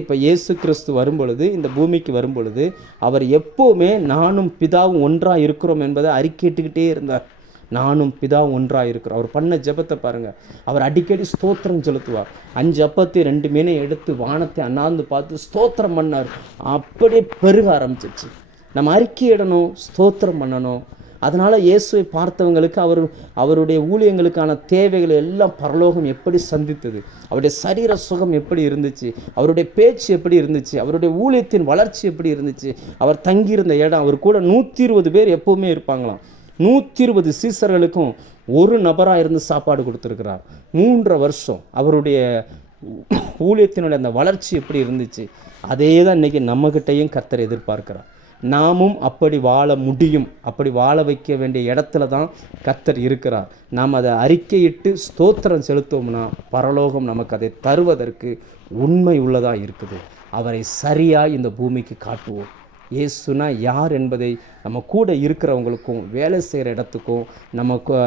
இப்போ இயேசு கிறிஸ்து வரும்பொழுது, இந்த பூமிக்கு வரும்பொழுது அவர் எப்போவுமே நானும் பிதாவும் ஒன்றாக இருக்கிறோம் என்பதை அறிக்கையிட்டுக்கிட்டே இருந்தார். நானும் பிதாவும் ஒன்றாக இருக்கிறோம். அவர் பண்ண ஜெபத்தை பாருங்கள். அவர் அடிக்கடி ஸ்தோத்திரம் செலுத்துவார். 5 அப்பத்தை 2 மீனை எடுத்து வானத்தை அண்ணாந்து பார்த்து ஸ்தோத்திரம் பண்ணார். அப்படியே பெருக ஆரம்பிச்சிச்சு. நம்ம அறிக்கையிடணும், ஸ்தோத்திரம் பண்ணணும். அதனால் இயேசுவை பார்த்தவங்களுக்கு அவருடைய ஊழியங்களுக்கான தேவைகளை எல்லாம் பரலோகம் எப்படி சந்தித்தது, அவருடைய சரீர சுகம் எப்படி இருந்துச்சு, அவருடைய பேச்சு எப்படி இருந்துச்சு, அவருடைய ஊழியத்தின் வளர்ச்சி எப்படி இருந்துச்சு, அவர் தங்கியிருந்த இடம், அவர் கூட 120 பேர் எப்போவுமே இருப்பாங்களாம். 120 சீசர்களுக்கும் ஒரு நபராக இருந்து சாப்பாடு கொடுத்துருக்கிறார். 3 வருஷம் அவருடைய ஊழியத்தினுடைய அந்த வளர்ச்சி எப்படி இருந்துச்சு, அதே தான் இன்றைக்கி நம்மக்கிட்டையும் கர்த்தர் எதிர்பார்க்கிறார். நாமும் அப்படி வாழ முடியும். அப்படி வாழ வைக்க வேண்டிய இடத்துல தான் கர்த்தர் இருக்கிறார். நாம் அதை அறிக்கையிட்டு ஸ்தோத்திரம் செலுத்தோம்னா பரலோகம் நமக்கு அதை தருவதற்கு உண்மை உள்ளதாக இருக்குது. அவரை சரியாக இந்த பூமிக்கு காட்டுவோம். இயேசுனா யார் என்பதை நம்ம கூட இருக்கிறவங்களுக்கும், வேலை செய்கிற இடத்துக்கும்,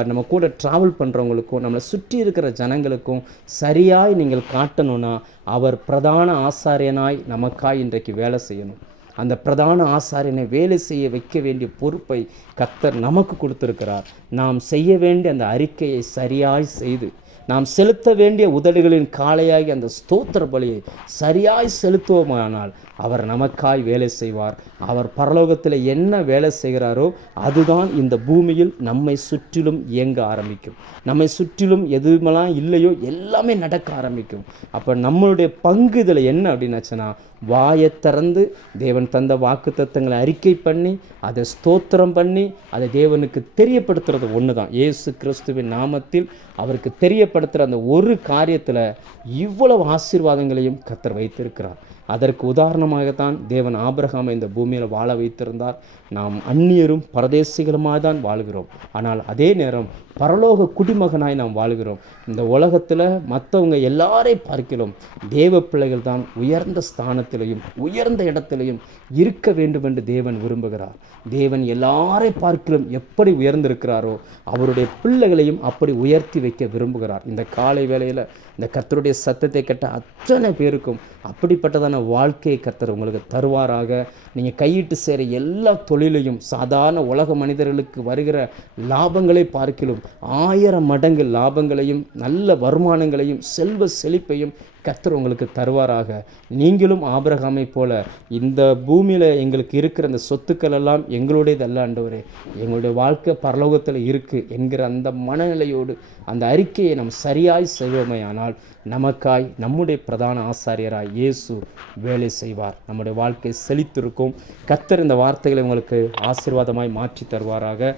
நம்ம கூட ட்ராவல் பண்ணுறவங்களுக்கும், நம்மளை சுற்றி இருக்கிற ஜனங்களுக்கும் சரியாய் நீங்கள் காட்டணும்னா அவர் பிரதான ஆசாரியனாய் நமக்காய் இன்றைக்கு வேலை செய்யணும். அந்த பிரதான ஆசாரியனை வேலை செய்ய வைக்க வேண்டிய பொறுப்பை கர்த்தர் நமக்கு கொடுத்திருக்கிறார். நாம் செய்ய வேண்டிய அந்த அறிக்கையை சரியாய் செய்து, நாம் செலுத்த வேண்டிய உதடுகளின் காளையாகி அந்த ஸ்தோத்திர பலியை சரியாய் செலுத்துவோமானால் அவர் நமக்காய் வேலை செய்வார். அவர் பரலோகத்தில் என்ன வேலை செய்கிறாரோ அதுதான் இந்த பூமியில் நம்மை சுற்றிலும் இயங்க ஆரம்பிக்கும். நம்மை சுற்றிலும் எதுமெல்லாம் இல்லையோ எல்லாமே நடக்க ஆரம்பிக்கும். அப்போ நம்மளுடைய பங்கு இதில் என்ன அப்படின்னாச்சுன்னா, வாயை திறந்து தேவன் தந்த வாக்குத்தத்தங்களை அறிக்கை பண்ணி அதை ஸ்தோத்திரம் பண்ணி அதை தேவனுக்கு தெரியப்படுத்துறது ஒன்று தான். இயேசு கிறிஸ்துவின் நாமத்தில் அவருக்கு தெரியப்படுத்துகிற அந்த ஒரு காரியத்தில் இவ்வளவு ஆசீர்வாதங்களையும் கர்த்தர் வைத்திருக்கிறார். அதற்கு உதாரணமாகத்தான் தேவன் ஆபிரகாமை இந்த பூமியில் வாழ வைத்திருந்தார். நாம் அந்நியரும் பரதேசிகளுமாக தான் வாழ்கிறோம். ஆனால் அதே நேரம் பரலோக குடிமகனாய் நாம் வாழ்கிறோம். இந்த உலகத்தில் மற்றவங்க எல்லாரை பார்க்கிறோம், தேவ பிள்ளைகள் தான் உயர்ந்த ஸ்தானத்திலையும் உயர்ந்த இடத்திலையும் இருக்க வேண்டும் என்று தேவன் விரும்புகிறார். தேவன் எல்லாரை பார்க்கிறோம் எப்படி உயர்ந்திருக்கிறாரோ அவருடைய பிள்ளைகளையும் அப்படி உயர்த்தி வைக்க விரும்புகிறார். இந்த காலை வேளையில் இந்த கர்த்தருடைய சத்தத்தை கேட்ட அத்தனை பேருக்கும் அப்படிப்பட்டதான வாழ்க்கையை கர்த்தர் உங்களுக்கு தருவாராக. நீங்கள் கையிட்டு சேர எல்லா தொழிலையும் சாதாரண உலக மனிதர்களுக்கு வருகிற லாபங்களை பார்க்கிலும் 1000 மடங்கு லாபங்களையும் நல்ல வருமானங்களையும் செல்வ செழிப்பையும் கர்த்தர் உங்களுக்கு தருவாராக. நீங்களும் ஆபிரகாமை போல இந்த பூமியில் எங்களுக்கு இருக்கிற அந்த சொத்துக்கள் எல்லாம் எங்களுடையதல்ல ஆண்டவரே, எங்களுடைய வாழ்க்கை பரலோகத்தில் இருக்குது என்கிற அந்த மனநிலையோடு அந்த அறிக்கையை நாம் சரியாய் செய்வோமே ஆனால் நமக்காய் நம்முடைய பிரதான ஆசாரியராய் இயேசு வேலை செய்வார். நம்முடைய வாழ்க்கை செழித்திருக்கும். கர்த்தர் இந்த வார்த்தைகளை உங்களுக்கு ஆசீர்வாதமாய் மாற்றி தருவாராக.